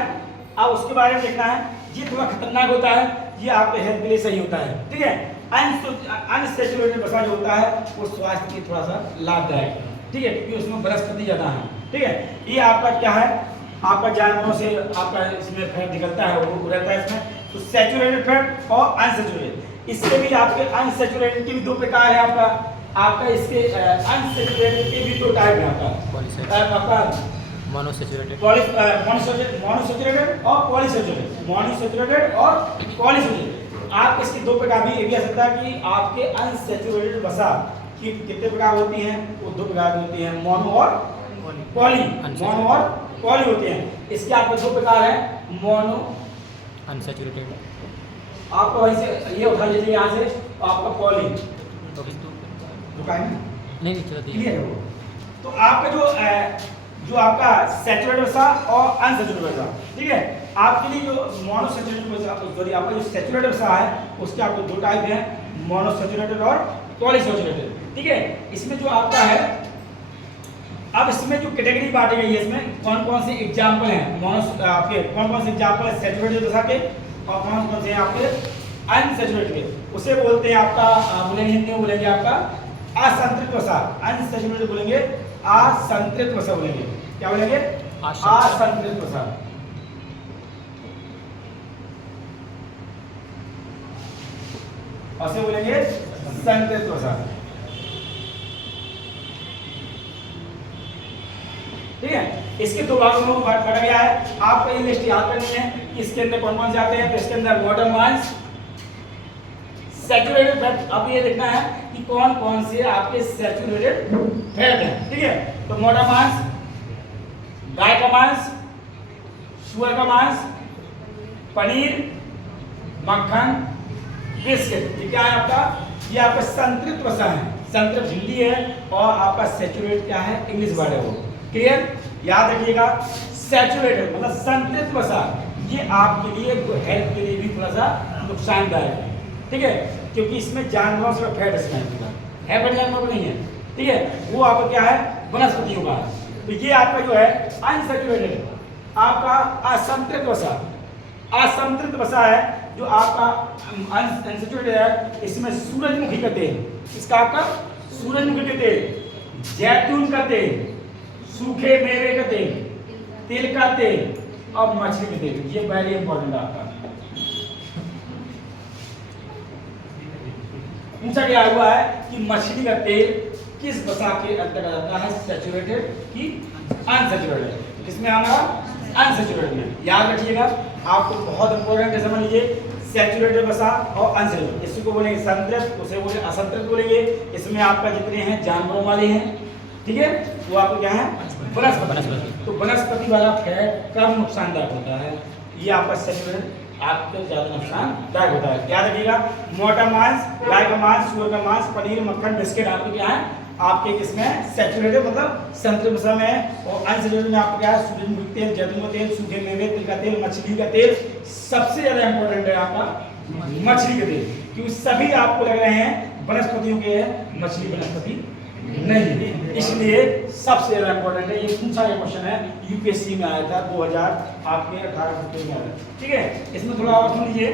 अब उसके बारे में देखना है, ये थोड़ा खतरनाक होता है, ये आपके हेल्थ के लिए सही होता है, ठीक है। अनसैचुरेटेड वसा जो होता है वो स्वास्थ्य के लिए थोड़ा सा लाभदायक है, ठीक है, क्योंकि उसमें वनस्पति ज़्यादा है, ठीक है। ये आपका क्या है, आपका जानवरों से आपका इसमें फैट निकलता है वो रहता है इसमें। तो सैचुरेटेड फैट और अनसैचुरेटेड, इसके भी आपके अनसैचुरेटेड के भी दो प्रकार है। आपका इसके अनसैचुरेटेड के भी दो टाइप है आपका मोनोसैचुरेटेड और पॉलीसैचुरेटेड। आप इसके दो प्रकार भी ये आ सकता है कि आपके अनसैचुरेटेड वसा की कितने प्रकार होती हैं, वो दो प्रकार की होती हैं, मोनो और पॉली होती हैं। इसके आपके दो प्रकार हैं, मोनो अनसैचुरेटेड, आपको वहीं से ये उठा लीजिए यहाँ से, आपका पॉली नहीं चलो क्लियर है वो। तो आपका जो आपका सैचुरेटेड वसा और अनसैचुरेटेड वसा, ठीक है। आपके लिए जो मोनोसैचुरेटेड वसा, सॉरी आपका जो सैचुरेटेड वसा है उसके आपको दो टाइप हैं, मोनोसैचुरेटेड और पॉलीसैचुरेटेड, ठीक है। इसमें जो आपका है, अब इसमें जो कैटेगरी बांटी गई है, इसमें कौन कौन से एग्जाम्पल हैं आपके, कौन कौन से एग्जाम्पल है सैचुरेटेड वसा के और कौन कौन से हैं आपके अनसैचुरेटेड के, उसे बोलते हैं आपका बोलेंगे हिंदी में बोलेंगे आपका असंतृप्त वसा। अनसैचुरेटेड बोलेंगे असंतृप्त वसा बोलेंगे, क्या बोलेंगे, असंतृप्त वसा। ऐसे बोलेंगे संतृप्त वसा, ठीक है। इसके दो भागों में बांटा गया है, आपको ये लिस्ट याद करनी है कि इसके अंदर कौन कौन से आते हैं। तो इसके अंदर मोनोमांस, सैचुरेटेड फैट, अब ये देखना है कि कौन कौन से आपके सैचुरेटेड फैट हैं, ठीक है। तो मोनोमांस, गाय का मांस, सुअर का मांस, पनीर, मक्खन, बिस्किट, ये क्या है आपका, ये आपका संतृप्त वसा है। संतृप्त हिंदी है और आपका सैचुरेट क्या है, इंग्लिश वर्ड है वो, क्लियर, याद रखिएगा। सैचुरेटेड मतलब संतृप्त वसा, ये आपके लिए हेल्थ के लिए भी थोड़ा सा नुकसानदायक है, ठीक है, क्योंकि इसमें जानवरों से फैट इसमें है, बड़े जानवरों को नहीं है, ठीक है। वो आपका क्या है, वनस्पति होगा। तो ये आपका जो है अनसैचुरेटेड, आपका असंतृप्त वसा। असंतृप्त वसा है जो आपका अनसैचुरेटेड है, इसमें सूरजमुखी का तेल, इसका आपका सूरजमुखी का तेल, जैतून का तेल, सूखे मेवे का तेल, तिल का तेल और मछली का तेल, ये वेरी इंपॉर्टेंट है आपका। पूछा गया हुआ है कि मछली का तेल किस वसा के अंतर्गत आता है, सैचुरेटेड कि अनसैचुरेटेड, इसमें हमारा अनसैचुरेटेड में। याद रखिएगा, आपको बहुत इंपॉर्टेंट है, समझ लीजिए, सैचुरेटेड वसा और अनसैचुरेटेड, इसी को बोलेंगे संतृप्त, उसे बोले असंतृप्त बोलेंगे। इसमें आपका जितने हैं जानवरों वाले हैं, ठीक है, वो आपको क्या है, वनस्पति। तो वनस्पति वाला फैट कम नुकसानदायक होता है, ये आपका सैचुरेटेड आपको ज्यादा नुकसानदायक होता है। याद रखिएगा, मोटा मांस, गाय का मांस, सुअर का मांस, पनीर, मक्खन, बिस्किट आपके क्या है, आपके किसमें सैचुरेटेड मतलब संतृप्त वसा में है। और अनसैचुरेटेड में आपको क्या है, सूरजमुखी तेल, जैतून का तेल, सूखे मेवे, तिल का तेल, मछली का तेल, सबसे ज्यादा इंपॉर्टेंट है आपका मछली का तेल, क्योंकि सभी आपको लग रहे हैं वनस्पतियों के हैं, मछली वनस्पति नहीं, इसलिए सबसे ज्यादा इंपॉर्टेंट है। ये पूछा गया क्वेश्चन है, यूपीएससी में आया था 2000 आपके 18 में आया था, ठीक है। इसमें थोड़ा और सुन लीजिए,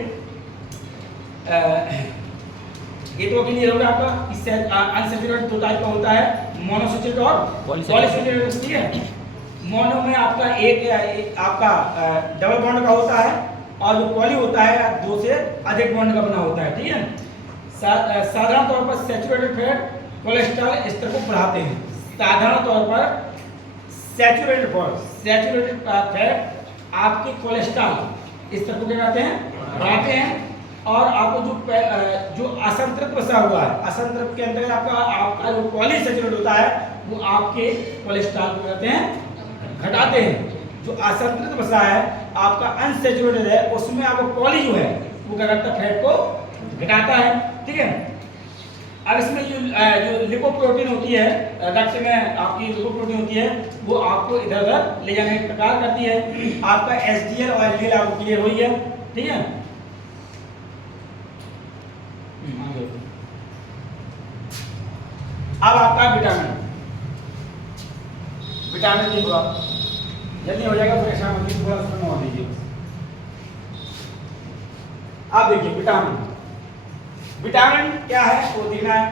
ये तो क्लियर होगा आपका। इससे अनसैचुरेटेड दो टाइप का होता है, मोनोसैचुरेटेड और पॉलीसैचुरेटेड, ठीक है। मोनो में आपका एक आपका डबल बॉन्ड का होता है, और जो पॉली होता है 2 से अधिक बॉन्ड का बना होता है, ठीक है। साधारण तौर पर सैचुरेटेड फैट कोलेस्ट्रॉल स्तर को बढ़ाते हैं। साधारण तौर पर सैचुरेटेड फैट आपके कोलेस्ट्रॉल स्तर को क्या कहते हैं, बढ़ाते हैं। और आपको जो असंतृप्त वसा हुआ है, असंतृप्त के अंदर आपका जो पॉलीसैचुरेटेड होता है, वो आपके कोलेस्ट्रॉल को कहते हैं घटाते हैं। जो असंतृप्त वसा है आपका अनसैचुरेटेड है, उसमें आपको पॉली जो है वो क्या करता है, फैट को घटाता है, ठीक है। अब इसमें जो लिपोप्रोटीन होती है, रक्त में आपकी लिपोप्रोटीन होती है, वो आपको इधर उधर ले जाने का कार्य करती है। आपका एचडीएल और एलडीएल आपको क्लियर हुई है, ठीक है। अब आपका विटामिन देखो, आप जल्दी हो जाएगा, परेशान होगी, थोड़ा सा नोट दीजिए। आप देखिए विटामिन क्या है वो देखना है।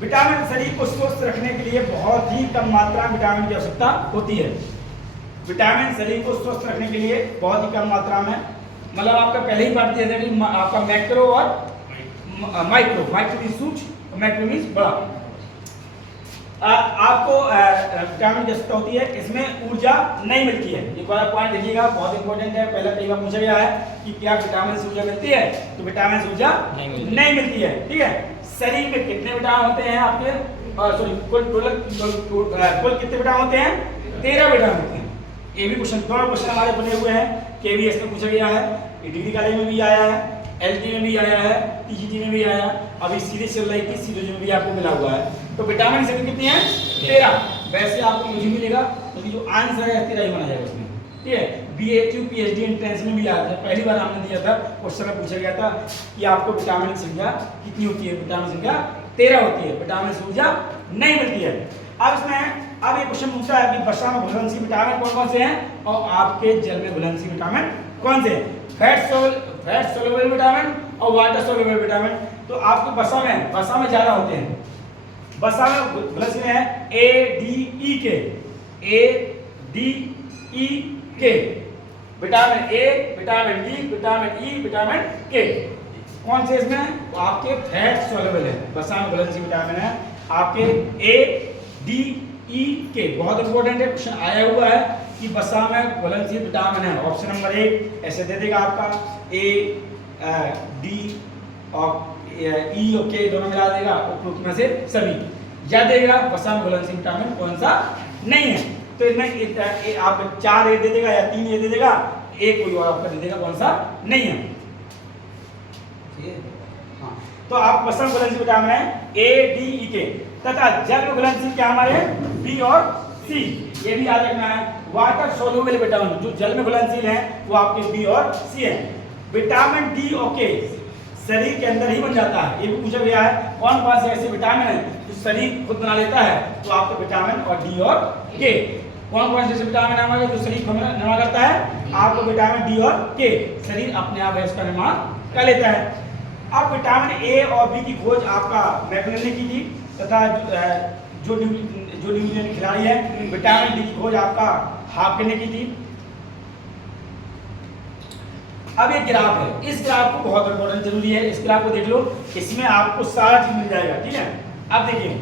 विटामिन शरीर को स्वस्थ रखने के लिए बहुत ही कम मात्रा में विटामिन की आवश्यकता होती है। विटामिन शरीर को स्वस्थ रखने के लिए बहुत ही कम मात्रा में, मतलब आपका पहले ही बात दिया था कि आपका मैक्रो और माइक्रो मीन सूक्ष्म, मैक्रो मीन बड़ा। आपको विटामिन की आवश्यकता होती है, इसमें ऊर्जा नहीं मिलती है। एक वाला पॉइंट देखिएगा, बहुत इंपॉर्टेंट है, पहला कई बार पूछा गया है कि क्या विटामिन से ऊर्जा मिलती है, तो विटामिन से ऊर्जा नहीं मिलती है, ठीक है। शरीर में कितने विटामिन होते हैं आपके, सॉरी कुल कितने विटामिन होते हैं, 13 विटामिन होते हैं। ये भी क्वेश्चन, दोनों क्वेश्चन हमारे बने हुए हैं, केवीएस में पूछा गया है, डिग्री कॉलेज में भी आया है, एलटी में भी आया है, टीजीटी में भी आया, अभी सीरीज चल रही थी, सीरीज में भी आपको मिला हुआ है। तो विटामिन से कितनी है, 13। वैसे आपको मुझे मिलेगा, क्योंकि जो आंसर है 13 ही माना जाएगा उसमें, ठीक है। बीएचयू पीएचडी एंट्रेंस में भी आया था, पहली बार हमने दिया था, उस समय पूछा गया था कि आपको विटामिन की संख्या कितनी होती है, विटामिन संख्या 13 होती है, विटामिन से ऊर्जा नहीं मिलती है। अब इसमें अब ये क्वेश्चन पूछा है कि वसा में घुलनशील विटामिन कौन कौन से हैं, और आपके जल में घुलनशील विटामिन कौन से हैं। फैट सोल्यूबल विटामिन और वाटर सोल्यूबल विटामिन। तो आपके वसा में ज़्यादा होते हैं, वसा में घुलनशील है ए डी ई के, vitamin A, vitamin D, vitamin E, vitamin के। कौन से इसमें, आपके फैट सोल्यूबल है, वसा में घुलनशील विटामिन है आपके ए डी ई के। बहुत इंपॉर्टेंट है, क्वेश्चन आया हुआ है कि वसा में घुलनशील विटामिन है। ऑप्शन नंबर 1 ऐसे दे देगा आपका, ए डी और ई और के दोनों मिला देगा, उपरोक्त में से सभी या देगा। वसा में घुलनशील विटामिन कौन सा नहीं है, तो इसमें आप 4 ए दे देगा या 3 ए दे देगा, एक कोई और आपका दे देगा कौन सा नहीं है, हाँ। तो आप वसा में घुलनशील विटामिन है ए डी ई के, तथा जल में घुलनशील क्या हमारे बी और सी, ये भी याद रखना है। वाटर सोल्यूबल विटामिन जो जल में घुलनशील है वो आपके बी और सी है। विटामिन डी और के शरीर के अंदर ही बन जाता है, ये भी पूछा गया है कौन कौन से ऐसे विटामिन है जो शरीर खुद बना लेता है, तो आपके विटामिन और डी और के। कौन कौन से ऐसे विटामिन है हमारे जो शरीर निर्माण करता है, आपको विटामिन डी और के शरीर अपने आप इसका निर्माण कर लेता है। अब विटामिन ए और बी की खोज आपका मैकमिलन ने की थी, तथा जो न्यूजीलैंड खिलाड़ी है विटामिन डी की खोज आपका हाफकिन ने की थी। अब ये ग्राफ है, इस ग्राफ को बहुत इंपॉर्टेंट जरूरी है, इस ग्राफ को देख लो, इसमें आपको सारा चीज मिल जाएगा, ठीक है। अब देखिए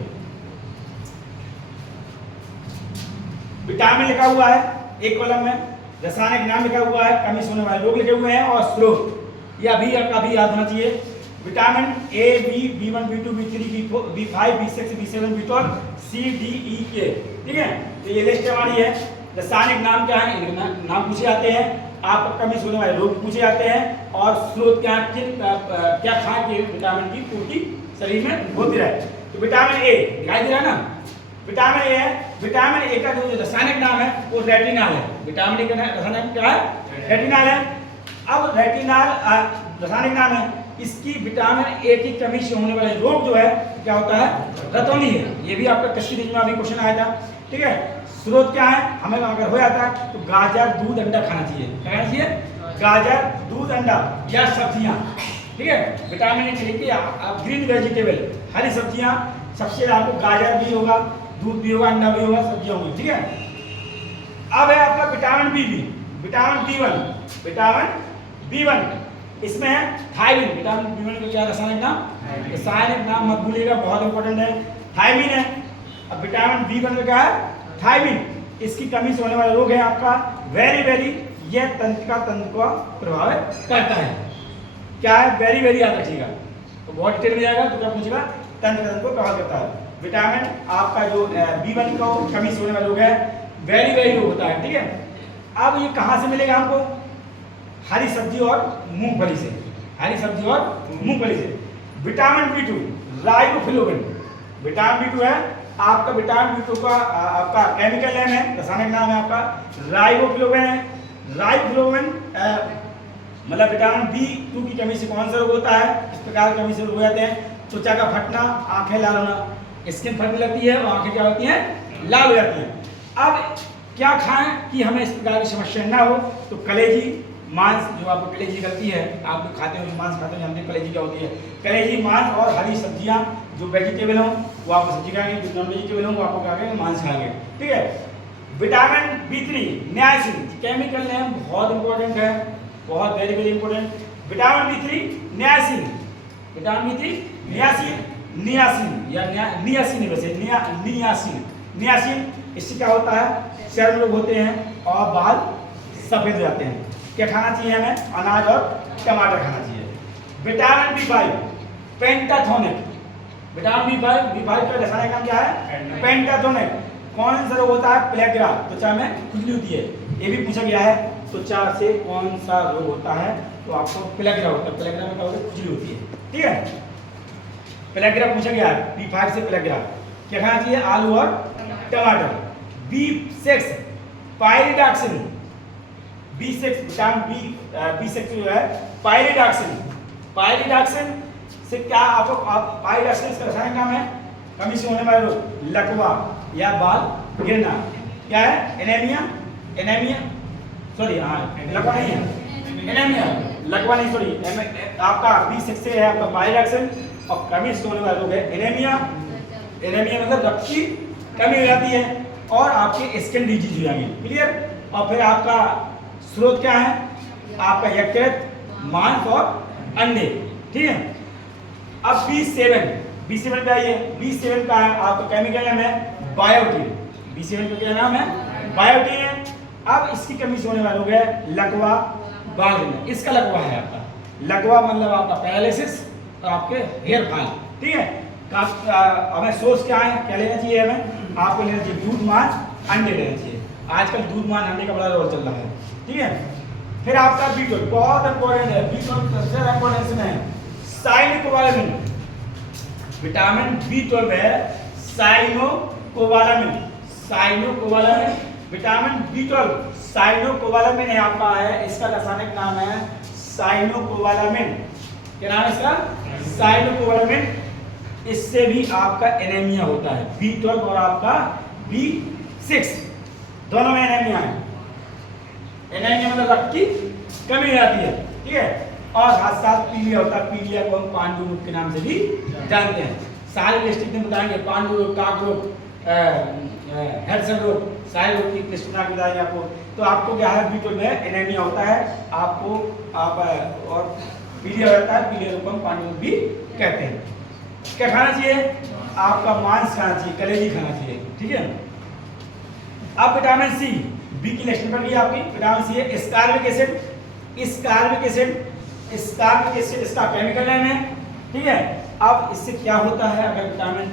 विटामिन लिखा हुआ है एक कॉलम में, रासायनिक नाम लिखा हुआ है, कमी से होने वाले रोग लिखे हुए हैं और स्रोत यह भी आपका भी याद होना चाहिए। Vitamin A, B, B1, B2, B3, B4, B5, B6, B7, B12, C, D, E, K। ठीक है, तो ये लिस्ट हमारी है। रासायनिक नाम क्या है, इनके नाम पूछे जाते हैं, आपका कमी से होने वाले रोग पूछे जाते हैं और स्रोत क्या क्या खाएं कि विटामिन की पूर्ति शरीर में होती रहे। तो विटामिन ए दिखाई दे रहा है ना, विटामिन ए है। विटामिन ए का जो रासायनिक नाम है वो रेटिनॉल है। विटामिन ए का रासायनिक क्या है, रेटिनॉल है। अब रेटिनॉल रासायनिक नाम है, इसकी विटामिन ए की कमी से होने वाले रोग जो है क्या होता है, रतौंधी है। ये भी आपका कृषि में अभी क्वेश्चन आया था। ठीक है, स्रोत क्या है, हमें अगर हो जाता है तो गाजर, दूध, अंडा खाना चाहिए। क्या खाना चाहिए, गाजर, दूध, अंडा या सब्जियां। ठीक है, विटामिन ए के लिए आप ग्रीन वेजिटेबल, हरी सब्जियां, सबसे आपको गाजर भी होगा, दूध भी होगा, अंडा भी होगा, सब्जियां होंगी। ठीक है, अब है आपका vitamin B, vitamin B1, vitamin B1 इसमें है थायमिन। विटामिन B1 का क्या रासायनिक नाम, रासायनिक नाम मत भूलिएगा, बहुत इंपॉर्टेंट है, थायमिन है। अब विटामिन B1 का क्या है, थायमिन। इसकी कमी से होने वाला रोग है आपका वेरी, यह तंत्रिका तंत्र को प्रभावित करता है। क्या है, वेरी याद रखिएगा, तो बहुत डिटेल में जाएगा तो क्या पूछेगा, तंत्रिका तंत्र को प्रभावित करता है। विटामिन आपका जो B1 का कमी से होने वाला रोग है वेरी रोग होता है। ठीक है, अब ये कहाँ से मिलेगा हमको, हरी सब्जी और मूंगफली से, हरी सब्जी और मूंगफली से। Vitamin B2 riboflavin, vitamin B2 है आपका, विटामिन B2 का आपका केमिकल नेम है, रासायनिक नाम है आपका राइबोफ्लेविन है। राइबोफ्लेविन मतलब विटामिन B2 की कमी से कौन सा रोग होता है, इस प्रकार की कमी से रोग हो जाते हैं, त्वचा का फटना, आंखें लाल होना, स्किन फटने लगती है और आंखें क्या होती हैं, लाल हो जाती हैं। अब क्या खाएं कि हमें इस प्रकार की समस्या ना हो, तो कलेजी, मांस, जो आपको कलेजी गलती है, आप लोग खाते हो मांस खाते हो, जानते हैं कलेजी क्या होती है, कलेजी, मांस और हरी सब्जियां, जो वेजिटेबल हो वो आप सब्जी खाएंगे, जो नॉन वेजिटेबल हो वो आपको क्या खाएंगे, मांस खाएंगे। ठीक है, vitamin B3 niacin, chemical name बहुत इंपॉर्टेंट है, बहुत very important. Vitamin B3 niacin, vitamin B3 niacin, niacin या नियासिन है वैसे, नियासिन। इससे क्या होता है, चर्म रोग होते हैं और बाल सफेद हो जाते हैं। क्या खाना चाहिए हमें, अनाज और टमाटर खाना चाहिए। Vitamin B5 pantothenic, vitamin B5 का रासायनिक नाम क्या है, पेंटाथोनिक। कौन सा रोग होता है, प्लेग्रा, त्वचा में खुजली होती है, ये भी पूछा गया है, त्वचा से कौन सा रोग होता है, तो आपको प्लेग्रा होता है, प्लेग्रा में क्या होता है, खुजली होती है। ठीक है, प्लेग्रा पूछा गया है, B5 से प्लेग्रा। क्या खाना चाहिए, आलू और टमाटर। B6 pyridoxine, B6 vitamin B6 जो है पायरिडॉक्सिन से क्या आपको पायरिडॉक्सिन इसका रासायनिक नाम है, कमी से होने वाले रोग, लकवा या बाल गिरना। क्या है, एनीमिया, सॉरी हाँ लकवा नहीं है, एनीमिया, लकवा नहीं, सॉरी आपका B6 से है आपका पायरिडॉक्सिन और कमी से होने वाला रोग है एनीमिया। एनीमिया मतलब रक्त की कमी हो जाती है और आपके स्किन डिजीज हो जाएंगे। क्लियर, और फिर आपका स्रोत क्या है, आपका यकृत, मांस और अंडे। ठीक है, अब B7 पे आइए। B7 का है आपका केमिकल नाम है बायोटीन। B7 का क्या नाम है, बायोटीन है। अब इसकी कमी से होने वाला रोग है लकवा, बाल गिरना। इसका लकवा है आपका, लकवा मतलब आपका पैरालिसिस और आपके हेयर फॉल। ठीक है, हमें सोर्स क्या है, क्या लेना चाहिए हमें, आपको लेना चाहिए दूध, मांस, अंडे लेना चाहिए। आजकल दूध, मांस, अंडे का बड़ा रोल चल रहा है। ठीक है, फिर आपका B12 बहुत इंपॉर्टेंट है, B12 सबसे इंपॉर्टेंट है साइनोकोबालामिन। विटामिन B12 है साइनोकोबालामिन, विटामिन B12 साइनोकोबालामिन है आपका, है इसका रासायनिक नाम है साइनोकोबालामिन। क्या नाम है इसका, साइनोकोबालामिन। इससे भी आपका एनीमिया होता है, B12 और आपका B6 दोनों में एनीमिया है। एनीमिया मतलब रक्त की कमी हो जाती है। ठीक है, और साथ साथ पीलिया होता है, पीलिया को हम पांडु रोग के नाम से भी जानते हैं। सारे डिस्ट्रिक्ट में बताएंगे, पांडु रोग, काक रोग, हेडसन रोग, सारे रोग की लिस्ट बना के बताएंगे आपको। तो आपको क्या है, B12 में एनीमिया होता है आपको, आप और पीलिया होता है, पीलिया रोग को हम पांडु रोग भी कहते हैं। क्या खाना चाहिए, आपका मांस खाना चाहिए, कलेजी खाना चाहिए। ठीक है, अब विटामिन C बी की नेक्स्ट पर गई आपकी विटामिन सी है स्कारबिक एसिड। स्कारबिक एसिड इसका केमिकल नेम है, ठीक है। अब इससे क्या होता है, अगर विटामिन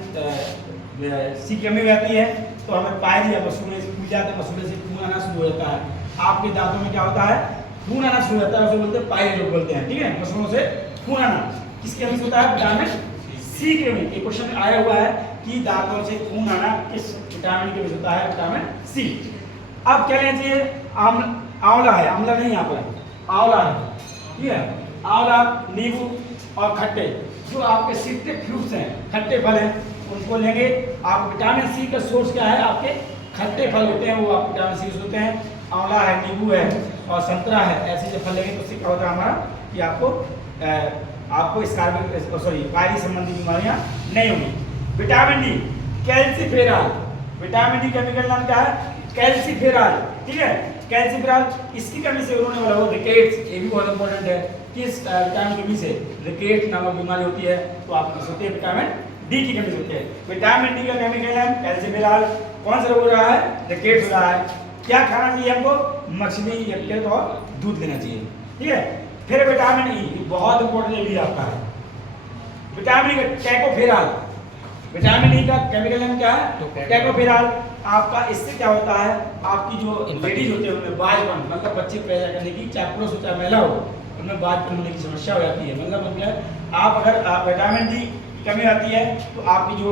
सी की कमी हो जाती है तो हमें पायरी या मसूड़े से फूल जाते हैं, मसूड़े से खून आना शुरू हो जाता है। आपके दांतों में क्या होता है, खून आना शुरू हो जाता है, उसे बोलते हैं पायरी लोग बोलते हैं, ठीक है। मसूड़ों से खून आना किसकी कमी से होता है, विटामिन सी की कमी। एक क्वेश्चन में आया हुआ है कि दांतों से खून आना किस विटामिन की वजह से होता है, विटामिन सी। अब क्या लेना चाहिए, आंवला है, आंवला नहीं यहाँ पर आंवला है, ठीक है। आंवला, नींबू और खट्टे जो आपके सिट्रिक फ्रूट्स हैं, खट्टे फल हैं, उनको लेंगे। आप विटामिन सी का सोर्स क्या है, आपके खट्टे फल होते हैं, वो आप विटामिन सी होते हैं। आंवला है, नींबू है और संतरा है, ऐसे जो फल लेंगे तो उससे क्या होता है हमारा कि आपको पायरी संबंधी बीमारियां नहीं होंगी। Vitamin D, calciferol, vitamin D chemical नाम क्या है, कैल्सीफेरॉल, ठीक है। कैल्सीफेरॉल इसकी कमी से होने वाला वो रिकेट्स, ये भी बहुत इंपॉर्टेंट है। किस विटामिन की कमी से रिकेट नामक बीमारी होती है, तो आपको होती है विटामिन डी की कमी से होती है। विटामिन डी का केमिकल है कैल्सीफेरॉल। कौन सा रोग हो रहा है, रिकेट हो रहा है। क्या खाना चाहिए हमको, मछली, यकृत और दूध लेना चाहिए, ठीक है। फिर विटामिन ई, बहुत इंपॉर्टेंट भी आपका है। विटामिन ई टैकोफेरॉल, विटामिन ई का केमिकल नेम क्या है, टैकोफेरॉल। आपका इससे क्या होता है, आपकी जो लेडीज होते हैं उनमें बाजपन, मतलब बच्चे पैदा करने की, चाहे पुरुष हो चाहे महिला हो, उनमें बाजपन होने की समस्या हो जाती है। मतलब आप अगर विटामिन डी कमी आती है तो आपकी जो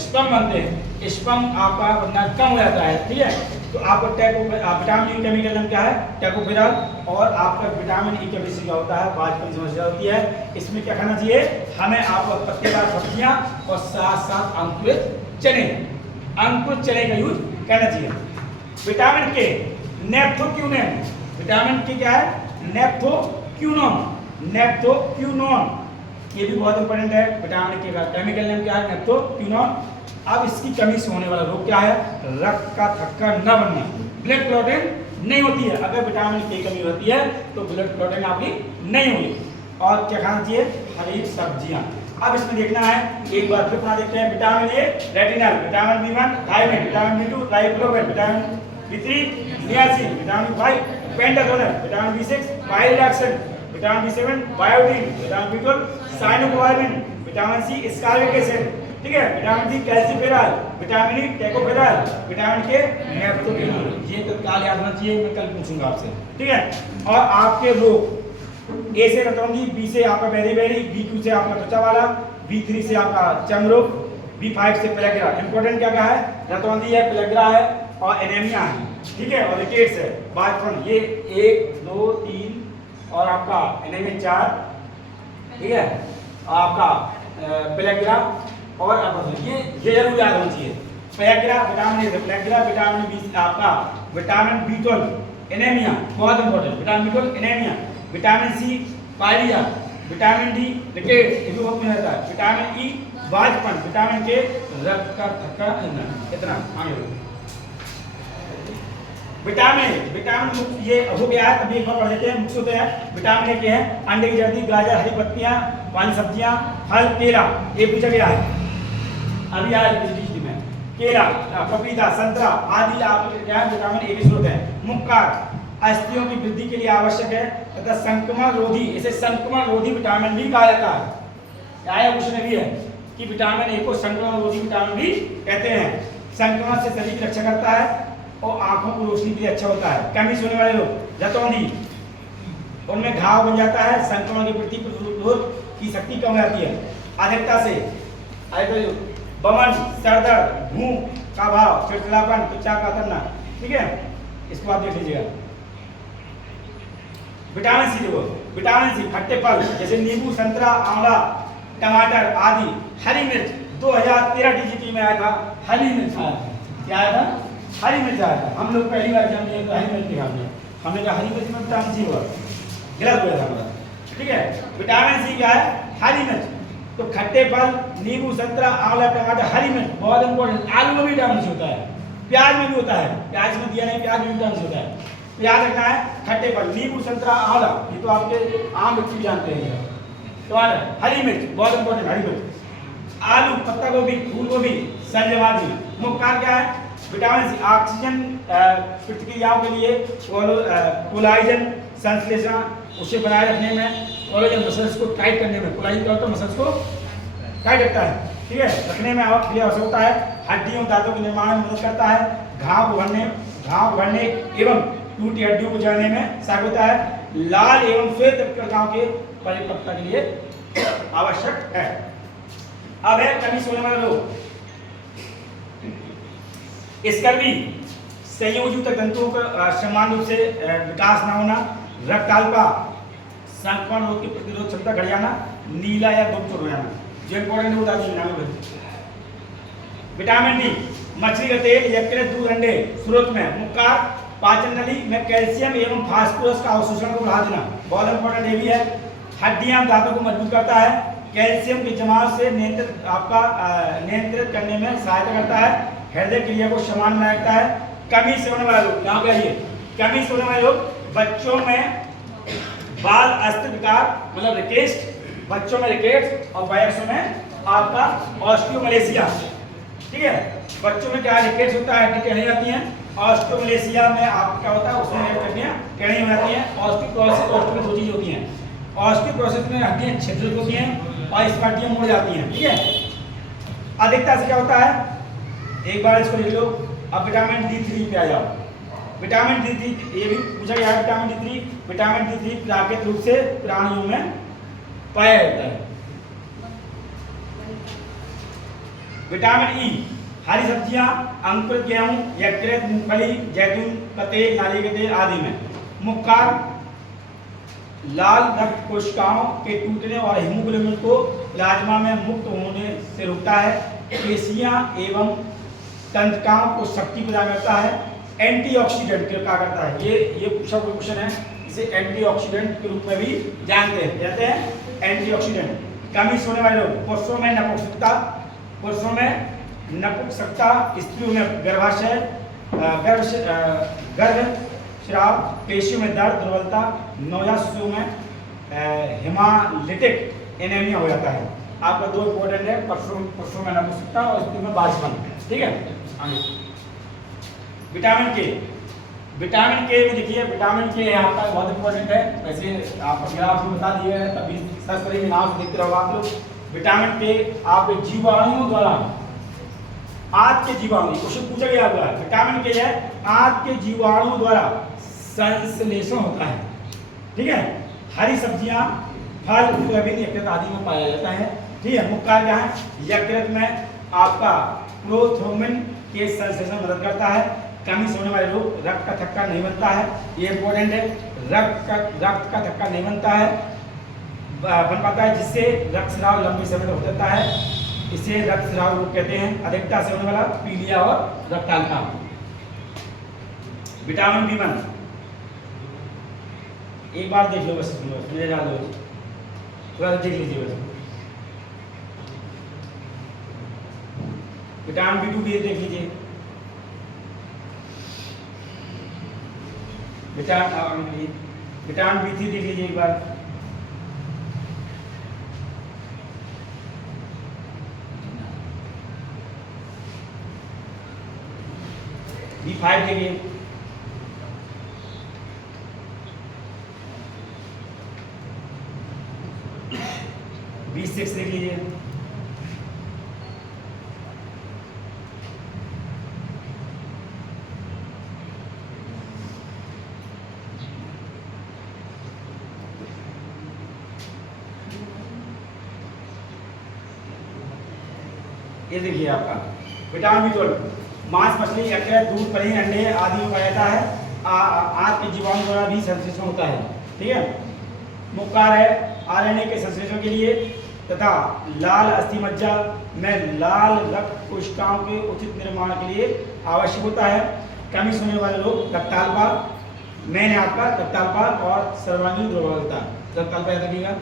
स्पर्म बनते हैं, स्पर्म आपका बनना कम हो जाता है, ठीक है। तो आपको विटामिन ई केमिकल नाम क्या है, टैकोफेरॉल। और आपका विटामिन ई कमी से क्या होता है, बाजपन की समस्या होती है। इसमें क्या खाना चाहिए हमें, आपको पत्तेदार सब्जियां और साथ साथ अंकुरित चने, अंकुरित चने का यूज करना चाहिए। विटामिन के, नेप्थोक्यूनोन, विटामिन के क्या है, नेप्थोक्यूनोन, नेप्थोक्यूनोन, ये भी बहुत इंपॉर्टेंट है। विटामिन के का केमिकल नेम क्या है, नेप्थोक्यूनोन। अब इसकी कमी से होने वाला रोग क्या है, रक्त का थक्का न बनना, ब्लड क्लॉटिंग नहीं होती है। अगर विटामिन के की कमी होती है तो ब्लड क्लॉटिंग आपकी नहीं होगी। और क्या खाना चाहिए, हरी सब्जियां। अब इसमें देखना है, एक बार फिर अपना देखते हैं। Vitamin A retinal, vitamin B1 thiamine, vitamin बी2 riboflavin, vitamin B3 niacin, vitamin B5 पेंटाथोनिन, vitamin B6 pyridoxine, vitamin बी7 biotin, vitamin B12 cyanocobalamin, vitamin C स्कारबिक acid, ठीक है। Vitamin D calciferol, vitamin E टैकोफेरॉल, vitamin के नेप्थोक्यूनोन। ये तत्काल याद होना चाहिए, मैं कल पूछूंगा आपसे, ठीक है। और आपके रोग, ए से रतौंधी, बी से आपका बेरी, बी2 से आपका त्वचा वाला, बी3 से आपका चर्म रोग, बी5 से प्लेग्रा। इंपॉर्टेंट क्या क्या है, रतौंधी है, प्लेग्रा है और एनीमिया है, ठीक है। और रिकेट्स है, बाजपन, ये 1 2 3 और आपका एनीमिया 4, ठीक है। आपका प्लेग्रा और ये जरूर याद होना चाहिए। Pellagra vitamin A, pellagra vitamin B, आपका विटामिन बी12 एनीमिया, बहुत इंपॉर्टेंट, विटामिन बी12 anaemia, vitamin C pyorrhoea, vitamin D rickets, ये भी बहुत रहता है, विटामिन ई बाजपन, विटामिन के रक्त का थक्का, इतना आगे विटामिन ये हो गया है। तभी एक बार पढ़ लेते हैं, मुख्य होते हैं विटामिन ए के हैं, अंडे की जर्दी, गाजर, हरी पत्तियां, वाली सब्जियां, फल, केला, ये पूछा गया है अभी आया में, केला, पपीता, संतरा आदि आपके क्या है, विटामिन ए के स्रोत है। मुक्काट अस्थियों की वृद्धि के लिए आवश्यक है तथा संक्रमण रोधी, इसे संक्रमण रोधी विटामिन बी कहा जाता है। आया क्वेश्चन भी है कि विटामिन ए को संक्रमण रोधी विटामिन बी कहते हैं। संक्रमण से शरीर की रक्षा करता है और आंखों की रोशनी के लिए अच्छा होता है। कमी से होने वाले लोग, रतौंधी, उनमें घाव बन जाता है, संक्रमण की प्रतिरोध की शक्ति कम हो जाती है। अधिकता से बमन, सरदर्द, भूख का भाव, चिड़चिड़ापन, त्वचा का तरना, ठीक है। इसको आप देख लीजिएगा। विटामिन सी देखो, विटामिन सी खट्टे फल जैसे नींबू, संतरा, आंवला, टमाटर आदि, हरी मिर्च 2013 डीजीटी में आया था, हरी मिर्च आया था, क्या आया था, हरी मिर्च आया था। हम लोग पहली बार जब ये हरी मिर्च दिखा दिया, हमने कहा हरी मिर्च में विटामिन सी हुआ, गलत हुआ था हमारा, ठीक है। विटामिन सी क्या है, हरी मिर्च। तो खट्टे फल, नींबू, संतरा, आंवला, टमाटर, हरी मिर्च, बहुत इंपॉर्टेंट। आलू में भी विटामिन सी होता है, प्याज में भी होता है, प्याज में दिया नहीं, प्याज में विटामिन सी होता है, याद रखना है। खट्टे फल, नींबू, संतरा, आंवला, ये तो आपके आम व्यक्ति भी जानते हैं। टमाटर, हरी मिर्च, बहुत इंपॉर्टेंट, हरी मिर्च। आलू, पत्ता गोभी, फूल गोभी, सब्जी, मुख्य क्या है, विटामिन सी ऑक्सीजन प्रतिक्रियाओं के लिए कोलाजन संश्लेषण उसे बनाए रखने में, कोलाजन मसल्स को टाइट करने में, कोलाजन क्या होता है मसल्स को टाइट रखता है, ठीक है, रखने में आवश्यक होता है। हड्डियों दांतों के निर्माण में मदद करता है, घाव उभरने एवं टूटी हड्डियों को जड़ने में सहायक होता है। लाल एवं श्वेत रक्तकणिकाओं के परिपक्वता के लिए आवश्यक है। अब है कमी से होने वाला रोग, स्कर्वी, संयोजी ऊतक तंतुओं का समान रूप से विकास न होना, रक्ताल्पा, संक्रमण रोग की प्रतिरोध क्षमता घट जाना, नीला या गुप्त हो जाना, जो इंपॉर्टेंट होता है। विटामिन डी, मछली का तेल, यकृत, दूध, अंडे स्रोत में, मुक्का, पाचन नली में कैल्शियम एवं फास्फोरस का अवशोषण को बढ़ा देना, बहुत इंपॉर्टेंट ये भी है। हड्डियां दांतों को मजबूत करता है, कैल्शियम के जमाव से नियंत्रित करने में सहायता करता है, हृदय क्रिया को समान बनाए रखता है। कमी से होने वाला रोग, यहाँ पे आइए, कमी से होने वाले रोग, बच्चों में बाल अस्थिर विकार मतलब रिकेट्स, बच्चों में रिकेट्स और वयस्कों में आपका ऑस्टियोमलेशिया, ठीक है। बच्चों में क्या रिकेट्स होता है, हड्डी टेढ़ी जाती है, ऑस्टियोमलेशिया में आप क्या होता है उसमें हड्डियां टेढ़ी हो जाती हैं। ऑस्टियोप्रोसिस में दो चीज होती हैं, ऑस्टियोप्रोसिस में हड्डियां छिद्रित होती हैं और इस हड्डियां मुड़ जाती हैं, ठीक है। अधिकता से क्या होता है, एक बार इसको लिख लो। अब विटामिन D3 पे आ जाओ। विटामिन D3 ये भी पूछा गया है, विटामिन D3 प्राकृतिक रूप से प्राणियों में पाया जाता है। विटामिन ई, हरी सब्जियां, अंकुरित गेहूं, यकृत, मूंगफली, जैतून का तेल, नारियल के तेल आदि में। मुक्कार, लाल रक्त कोशिकाओं के टूटने और हीमोग्लोबिन को प्लाज्मा में मुक्त होने से रोकता है। पेशियां एवं तंत्रिकाओं को शक्ति प्रदान करता है। एंटीऑक्सीडेंट क्या करता है, ये पूछा हुआ क्वेश्चन है, इसे एंटीऑक्सीडेंट के रूप में भी जानते हैं एंटीऑक्सीडेंट। कमी से होने वाले लोग, पुरुषों में नपुंसकता, स्त्रियों में गर्भाशय, गर्भस्राव, पेशियों में दर्द, दुर्बलता, नवजात शिशुओं में हेमालिटिक एनीमिया हो जाता है। आपका दो इंपॉर्टेंट है, पुरुषों में नपुंसकता और स्त्रियों में बांझपन, ठीक है। विटामिन के में देखिए, विटामिन के आपका बहुत इंपॉर्टेंट है, वैसे आप ग्राफ में बता दिए हैं तभी सर्च करेंगे, नाम से देखते रहो आप लोग। विटामिन के आपके जीवाणुओं द्वारा, आंत के जीवाणु, क्वेश्चन पूछा गया हुआ है, विटामिन के है आंत के जीवाणुओं द्वारा संश्लेषण होता है, ठीक है। हरी सब्जियां, फल, सोयाबीन, यकृत आदि में पाया जाता है, ठीक है। मुख्य क्या है, यकृत में आपका प्रोथ्रोम्बिन के संश्लेषण में मदद करता है। कमी से होने वाले लोग, रक्त का थक्का नहीं बनता है, ये इंपॉर्टेंट है, रक्त का थक्का नहीं बनता है, बन पाता है, जिससे रक्तस्राव लंबे समय तक हो जाता है, इसे रक्तस्राव रोग कहते हैं। अधिकता से होने वाला पीलिया और रक्ताल्पा। विटामिन B1 एक बार देख लो, बस मुझे याद हो, थोड़ा सा देख लीजिए बस। विटामिन B2 भी देख लीजिए, विटामिन B3 देख लीजिए एक बार, B5 देखिए, B6 देख लीजिए, ये देखिए आपका विटामिन B12, मांस, मछली, यकृत, दूध, पनीर, अंडे आदि में पाया जाता है। आंत के जीवाणु द्वारा भी संश्लेषण होता है, ठीक है। मुख्य कार्य है RNA के संश्लेषण के लिए तथा लाल अस्थि मज्जा में लाल रक्त कोशिकाओं के उचित निर्माण के लिए आवश्यक होता है। कमी से होने वाले लोग, रक्ताल्पा, मैंने आपका रक्ताल्पा और सर्वांगीण दुर्बलता, रक्ताल्पा याद रखिएगा।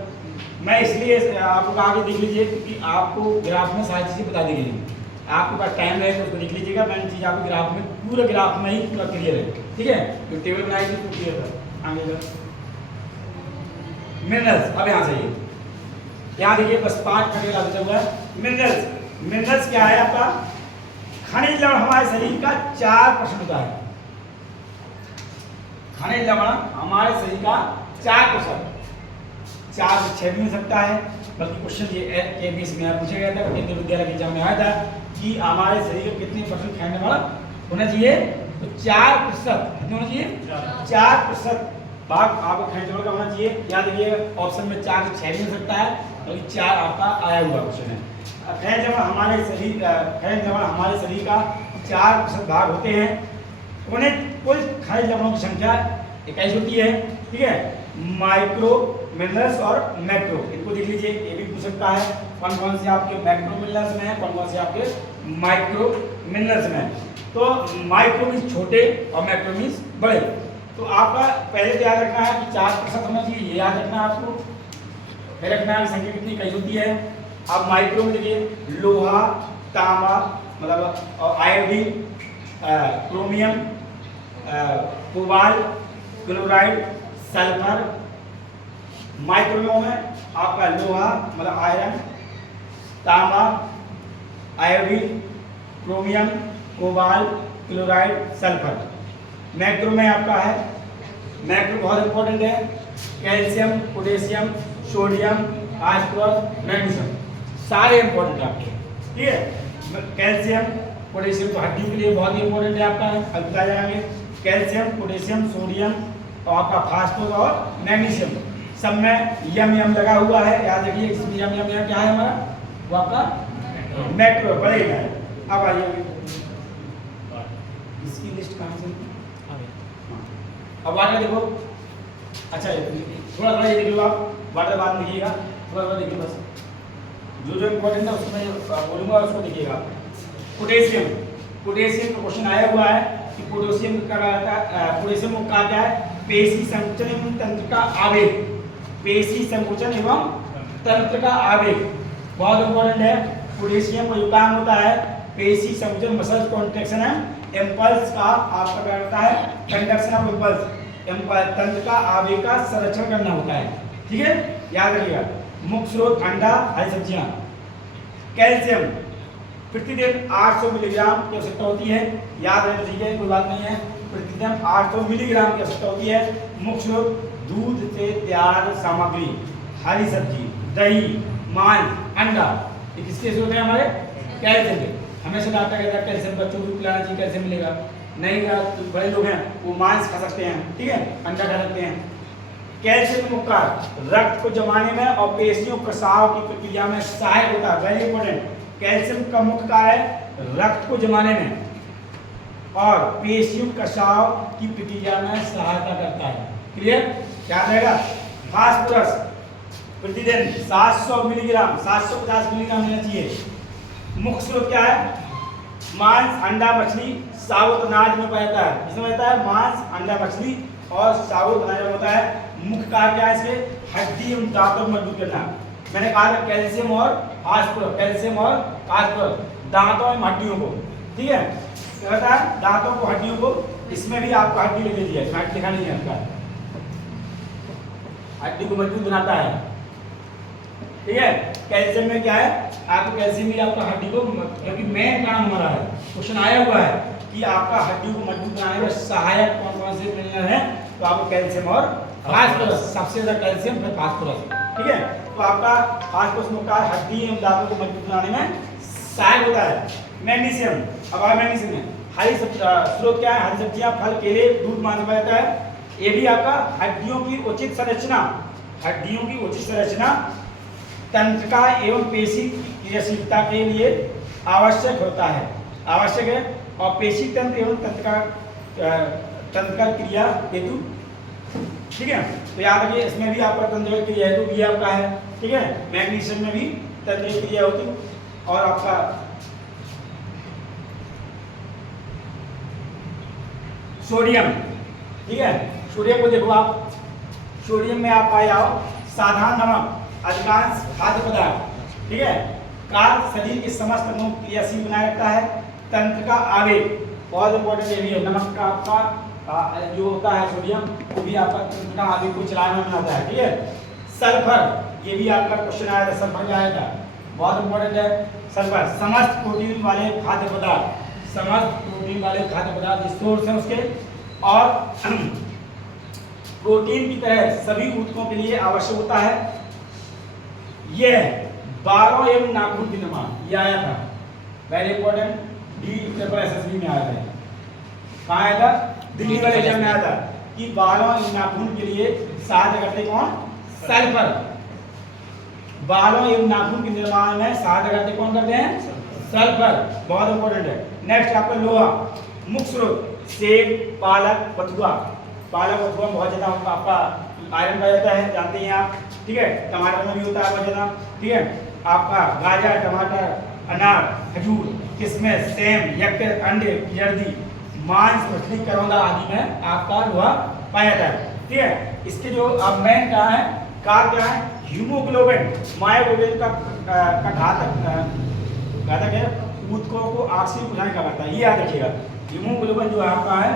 मैं इसलिए आपको आगे देख लीजिए क्योंकि आपको ग्राफ में सारी चीज़ें बता दी गई हैं, आपके पास टाइम रहे तो उसको देख लीजिएगा। मैंने चीज़ आपको ग्राफ में, पूरे ग्राफ में ही पूरा क्लियर है, ठीक है। जो टेबल बनाई थी तो क्लियर था। आगे मिनरल्स, अब यहाँ से यहाँ देखिए, बस 5 घंटे का बचा हुआ है। मिनरल्स क्या है आपका, खनिज खनिज लवण हमारे शरीर का 4% होता है। खनिज लवण हमारे शरीर का 4%, 4 से 6 भी मिल सकता है। बल्कि क्वेश्चन ये KBS में पूछा गया था, केंद्रीय विद्यालय के एग्जाम में आया था कि हमारे शरीर का कितने % खनिज लवण होना चाहिए, तो 4%। कितने होना चाहिए? 4% भाग आपको खनिज लवण का होना चाहिए। याद रखिए ऑप्शन में 4 से 6 भी मिल सकता है, बल्कि 4 आपका आया हुआ क्वेश्चन है। खनिज लवण हमारे शरीर का 4% भाग होते हैं। उन्हें कुल खनिज लवणों की संख्या 21 होती है। ठीक है, माइक्रो मिनरल्स और मैक्रो, इनको देख लीजिए, ये भी पूछ सकता है कौन कौन से आपके मैक्रो मिनरल्स में है, कौन कौन से आपके माइक्रो मिनरल्स में है। तो माइक्रो मीन्स छोटे और मैक्रो मीन्स बड़े। तो आपका पहले तो याद रखना है कि 4% होना चाहिए, ये याद रखना है आपको। फिर रखना है संख्या कितनी 21 होती है। अब माइक्रो में देखिए लोहा, तांबा मतलब और iodine, chromium, cobalt, chloride, sulphur. Micro में आपका लोहा मतलब आयरन, तांबा, iodine, chromium, cobalt, chloride, sulphur. Macro में आपका है, मैक्रो बहुत इंपॉर्टेंट है, calcium, potassium, sodium, phosphorus, magnesium, सारे इंपॉर्टेंट है आपके। ठीक है, कैल्शियम पोटेशियम तो हड्डियों के लिए बहुत ही इंपॉर्टेंट है आपका, अब बताया जाएंगे। कैल्शियम, पोटेशियम, सोडियम और आपका फास्फोरस और मैग्नीशियम, सब में यम लगा हुआ है, याद रखिए। इसमें यम क्या है हमारा, वो आपका मैक्रो बड़े है। अब आइए इसकी लिस्ट कहाँ से, अब वाटर देखो। अच्छा थोड़ा थोड़ा ये देख लो आप, वाटर बाद में देखिएगा, थोड़ा थोड़ा देखिए बस, जो इंपॉर्टेंट है उसमें बोलूँगा उसको देखिएगा। पोटेशियम, पोटेशियम का क्वेश्चन आया हुआ है कि पोटेशियम का पोटेशियम का क्या है, पेशी संकुचन एवं तंत्र का आवेग। पेशी संकुचन एवं तंत्र का आवेग बहुत इंपॉर्टेंट है। पोटेशियम का जो काम होता है, पेशी संकुचन मसल कॉन्ट्रैक्शन है, इम्पल्स का आपका क्या होता है, कंडक्शन ऑफ इम्पल्स, तंत्र का आवेग का संरक्षण करना होता है। ठीक है, याद रखिएगा। मुख्य स्रोत अंडा, हरी सब्जियां। कैल्शियम प्रतिदिन 800 मिलीग्राम की आवश्यकता होती है, याद रखना, ठीक है, कोई बात नहीं है। प्रतिदिन 800 मिलीग्राम की आवश्यकता होती है। मुख्य स्रोत दूध से तैयार सामग्री, हरी सब्जी, दही, मांस, अंडा, ये किसके स्रोत है हमारे, कैल्शियम के। हमेशा डॉक्टर कहता है कैल्शियम बच्चों को पिलाना चाहिए, कैल्शियम मिलेगा नहीं का, तो बड़े लोग हैं वो मांस खा सकते हैं, ठीक है, अंडा खा सकते हैं। कैल्शियम का मुख्य कार्य रक्त को जमाने में और पेशियों प्रसाव की प्रक्रिया में सहायक होता है, वेरी इंपॉर्टेंट। कैल्शियम का मुख्य कार्य है रक्त को जमाने में और पेशियों कसाव की प्रक्रिया में सहायता करता है। क्लियर, क्या रहेगा। फास्फोरस प्रतिदिन 700 मिलीग्राम, 750 मिलीग्राम लेना चाहिए। मुख्य स्रोत क्या है, मांस, अंडा, मछली, साबुत अनाज में पाया जाता है। इसमें रहता है मांस, अंडा, मछली और साबुत अनाज में होता है। मुख्य कार्य क्या है इसके, हड्डी एवं दांतों को मजबूत करना। मैंने कहा था कैल्शियम और फास्फोरस, कैल्शियम और फास्फोरस दांतों एवं हड्डियों को, ठीक है, क्या होता है, दांतों को, हड्डियों को। इसमें भी आपका हड्डी लिख लीजिए, इसमें लिखा नहीं है आपका, हड्डी को मजबूत बनाता है, ठीक है। कैल्शियम में क्या है, आपको कैल्शियम भी आपका हड्डी को, क्योंकि मेन काम हमारा है, क्वेश्चन आया हुआ है कि आपका हड्डी को मजबूत बनाने में सहायक कौन कौन से मिनरल है, तो आपको कैल्शियम और फास्फोरस, सबसे ज्यादा कैल्शियम फिर फास्फोरस, ठीक है। तो आपका फास्फोरस मुख्य हड्डी एवं दांतों को मजबूत बनाने में सहायक होता है। मैग्नीशियम, अब आए मैग्नीशियम में हरी स्रोत क्या है, हरी सब्जियां, फल, केले, दूध, मांस पाया जाता है। ये भी आपका हड्डियों की उचित संरचना, हड्डियों की उचित संरचना, तंत्रिका एवं पेशी क्रियाशीलता के लिए आवश्यक होता है, आवश्यक है। और पेशी तंत्र एवं तंत्र का क्रिया हेतु, ठीक है। तो याद रखिए इसमें भी आपका तंत्र क्रिया हेतु भी आपका है, ठीक है। मैग्नीशियम में भी तंत्र क्रिया हेतु और आपका सोडियम, ठीक है। सोडियम को देखो आप, सोडियम में आप पाए आओ साधारण नमक, अधिकांश खाद्य पदार्थ, ठीक है, कार्य शरीर के समस्त अंगों को क्रियाशील बनाए रखता है। तंत्र का आवेग बहुत इंपॉर्टेंट ये भी है, नमक का आपका जो होता है सोडियम, वो भी आपका तंत्र का आवेग को चलाने में बनाता है, ठीक है। सल्फर, ये भी आपका क्वेश्चन आया था, सल्फर क्या आया था, बहुत इंपॉर्टेंट है। सल्फर समस्त प्रोटीन वाले खाद्य पदार्थ, समस्त प्रोटीन वाले खाद्य पदार्थ सोर्स हैं उसके। और प्रोटीन की तरह सभी ऊतकों के लिए आवश्यक होता है। यह 12 एवं नाखून की निर्माण, ये आया था वेरी इंपॉर्टेंट, DSSB में आया था। कहाँ आया था? दिल्ली वाले एग्जाम में आया था कि 12 एवं नाखून के लिए सहायता करते कौन? सल्फर। 12 एवं नाखून के निर्माण में सहायता करते कौन करते हैं? सल्फर, बहुत इंपॉर्टेंट है। नेक्स्ट आपका लोहा, मुख्य स्रोत सेब, पालक, बथुआ। पालक बथुआ बहुत ज्यादा आपका आयरन पाया जाता है, जानते हैं आप, ठीक है। टमाटर में भी होता है बहुत ज्यादा, ठीक है। आपका गाजर, टमाटर, अनार, खजूर, किशमिश, सेम, यकृत, अंडे, जर्दी, मांस, मछली, करौंदा आदि में आपका लोहा पाया जाता है, ठीक है। इसके जो अब मेन क्या है, कार क्या है? हीमोग्लोबिन, मायोग्लोबिन का घातक है, ऊतकों को ऑक्सीजन पहुंचाने का करता है, ये याद रखिएगा। हीमोग्लोबिन जो आपका है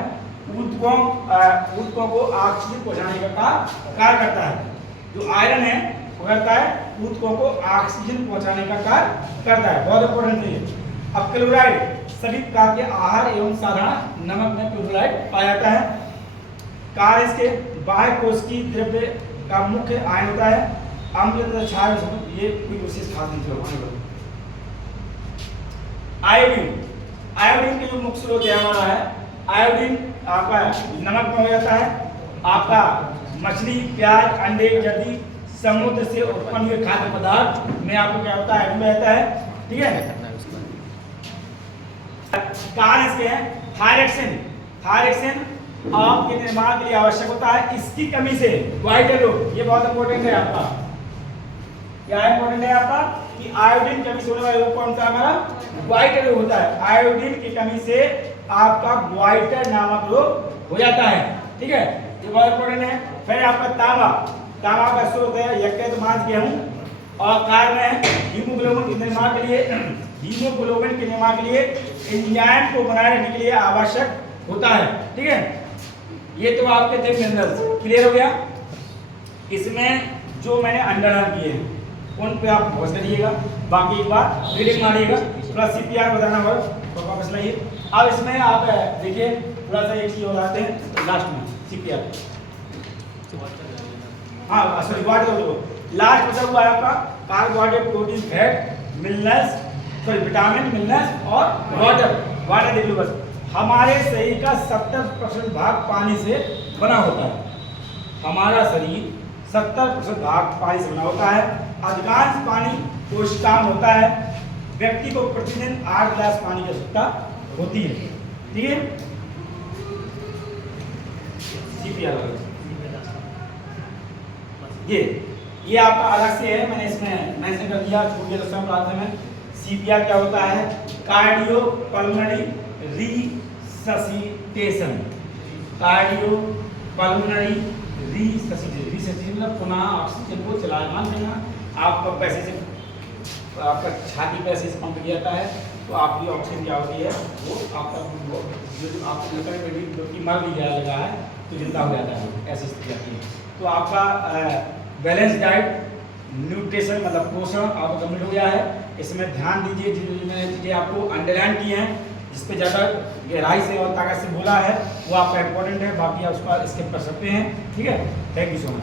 ऊतकों को ऑक्सीजन पहुंचाने का कार्य करता है। जो आयरन है वो करता है ऊतकों को ऑक्सीजन पहुंचाने का कार्य करता है, बहुत इंपॉर्टेंट है। अब क्लोराइड, सभी प्रकार के आहार एवं साधारण नमक में क्लोराइड पाया जाता है। कार्य इसके बाह्य कोशिकीय द्रव्य का मुख्य आयन होता है अम्ल तथा क्षार, ये कोई विशेष खास नहीं होगा। आयोडीन, आयोडीन के जो मुख्य स्रोत है हमारा है, आयोडीन आपका नमक में हो जाता है। आपका मछली, प्याज, अंडे, जर्दी, समुद्र से उत्पन्न हुए खाद्य पदार्थ में आपको क्या होता है? आयोडीन रहता है, ठीक है। कारण इसके हैं थायरक्सिन, थायरक्सिन आपके निर्माण के लिए आवश्यक होता है। इसकी कमी से व्हाइट येलो, ये बहुत इंपॉर्टेंट है आपका, क्या इंपॉर्टेंट है आपका कि आयोडीन कमी से होने वाला रोग कौन सा हमारा? व्हाइट रोग होता है। आयोडीन की कमी से आपका व्हाइटर नामक रोग हो जाता है, ठीक है, ये बहुत इंपॉर्टेंट है। फिर आपका तांबा, तांबा का स्रोत है यकृत, मांस, गेहूं और कार्य में हीमोग्लोबिन के निर्माण के लिए, हीमोग्लोबिन के निर्माण के लिए एंजाइम को बनाए रखने के लिए आवश्यक होता है, ठीक है। ये तो आपके थे मिनरल्स, क्लियर हो गया। इसमें जो मैंने अंडरलाइन किए हैं उन पे आप फोकस करिएगा, बाकी एक बार रीडिंग मारिएगा, थोड़ा CPR बताना होगा तो वापस लाइए। अब इसमें आप देखिए थोड़ा सा एक चीज और आते हैं लास्ट में CPR, हाँ सॉरी वाटर, लास्ट बचा हुआ है आपका carbohydrate, protein, fat, minerals, sorry vitamin, minerals और वाटर। वाटर देख लो बस। हमारे शरीर का 70% भाग पानी से बना होता है। हमारा शरीर 70% भाग पानी से बना होता है। अधिकांश पानी कोशिकांग होता है। व्यक्ति को प्रतिदिन 8 गिलास पानी की आवश्यकता होती है, ठीक है। ये आपका अलग से है, मैंने इसमें मेंशन कर दिया छोटे दशमलव क्लास में। CPR क्या होता है? Cardio pulmonary resuscitation, cardio pulmonary resuscitation मतलब पुनः ऑक्सीजन को चलायमान करना। आपका पैसे से, आपका छाती पैसे से पंप किया जाता है तो आपकी ऑक्सीजन क्या होती है वो आपका जो आपको जो कि मर भी गया लगा है तो जिंदा हो जाता है, ऐसी स्थिति आती है। तो आपका बैलेंस डाइट, न्यूट्रिशन मतलब पोषण आपको कंप्लीट हो गया है। इसमें ध्यान दीजिए जो मैंने चीज़ें आपको अंडरलाइन की हैं, जिस पे ज़्यादा गहराई से और ताकत से बोला है वो आपका इंपॉर्टेंट है, बाकी आप उसका स्किप कर सकते हैं, ठीक है। Thank you so much.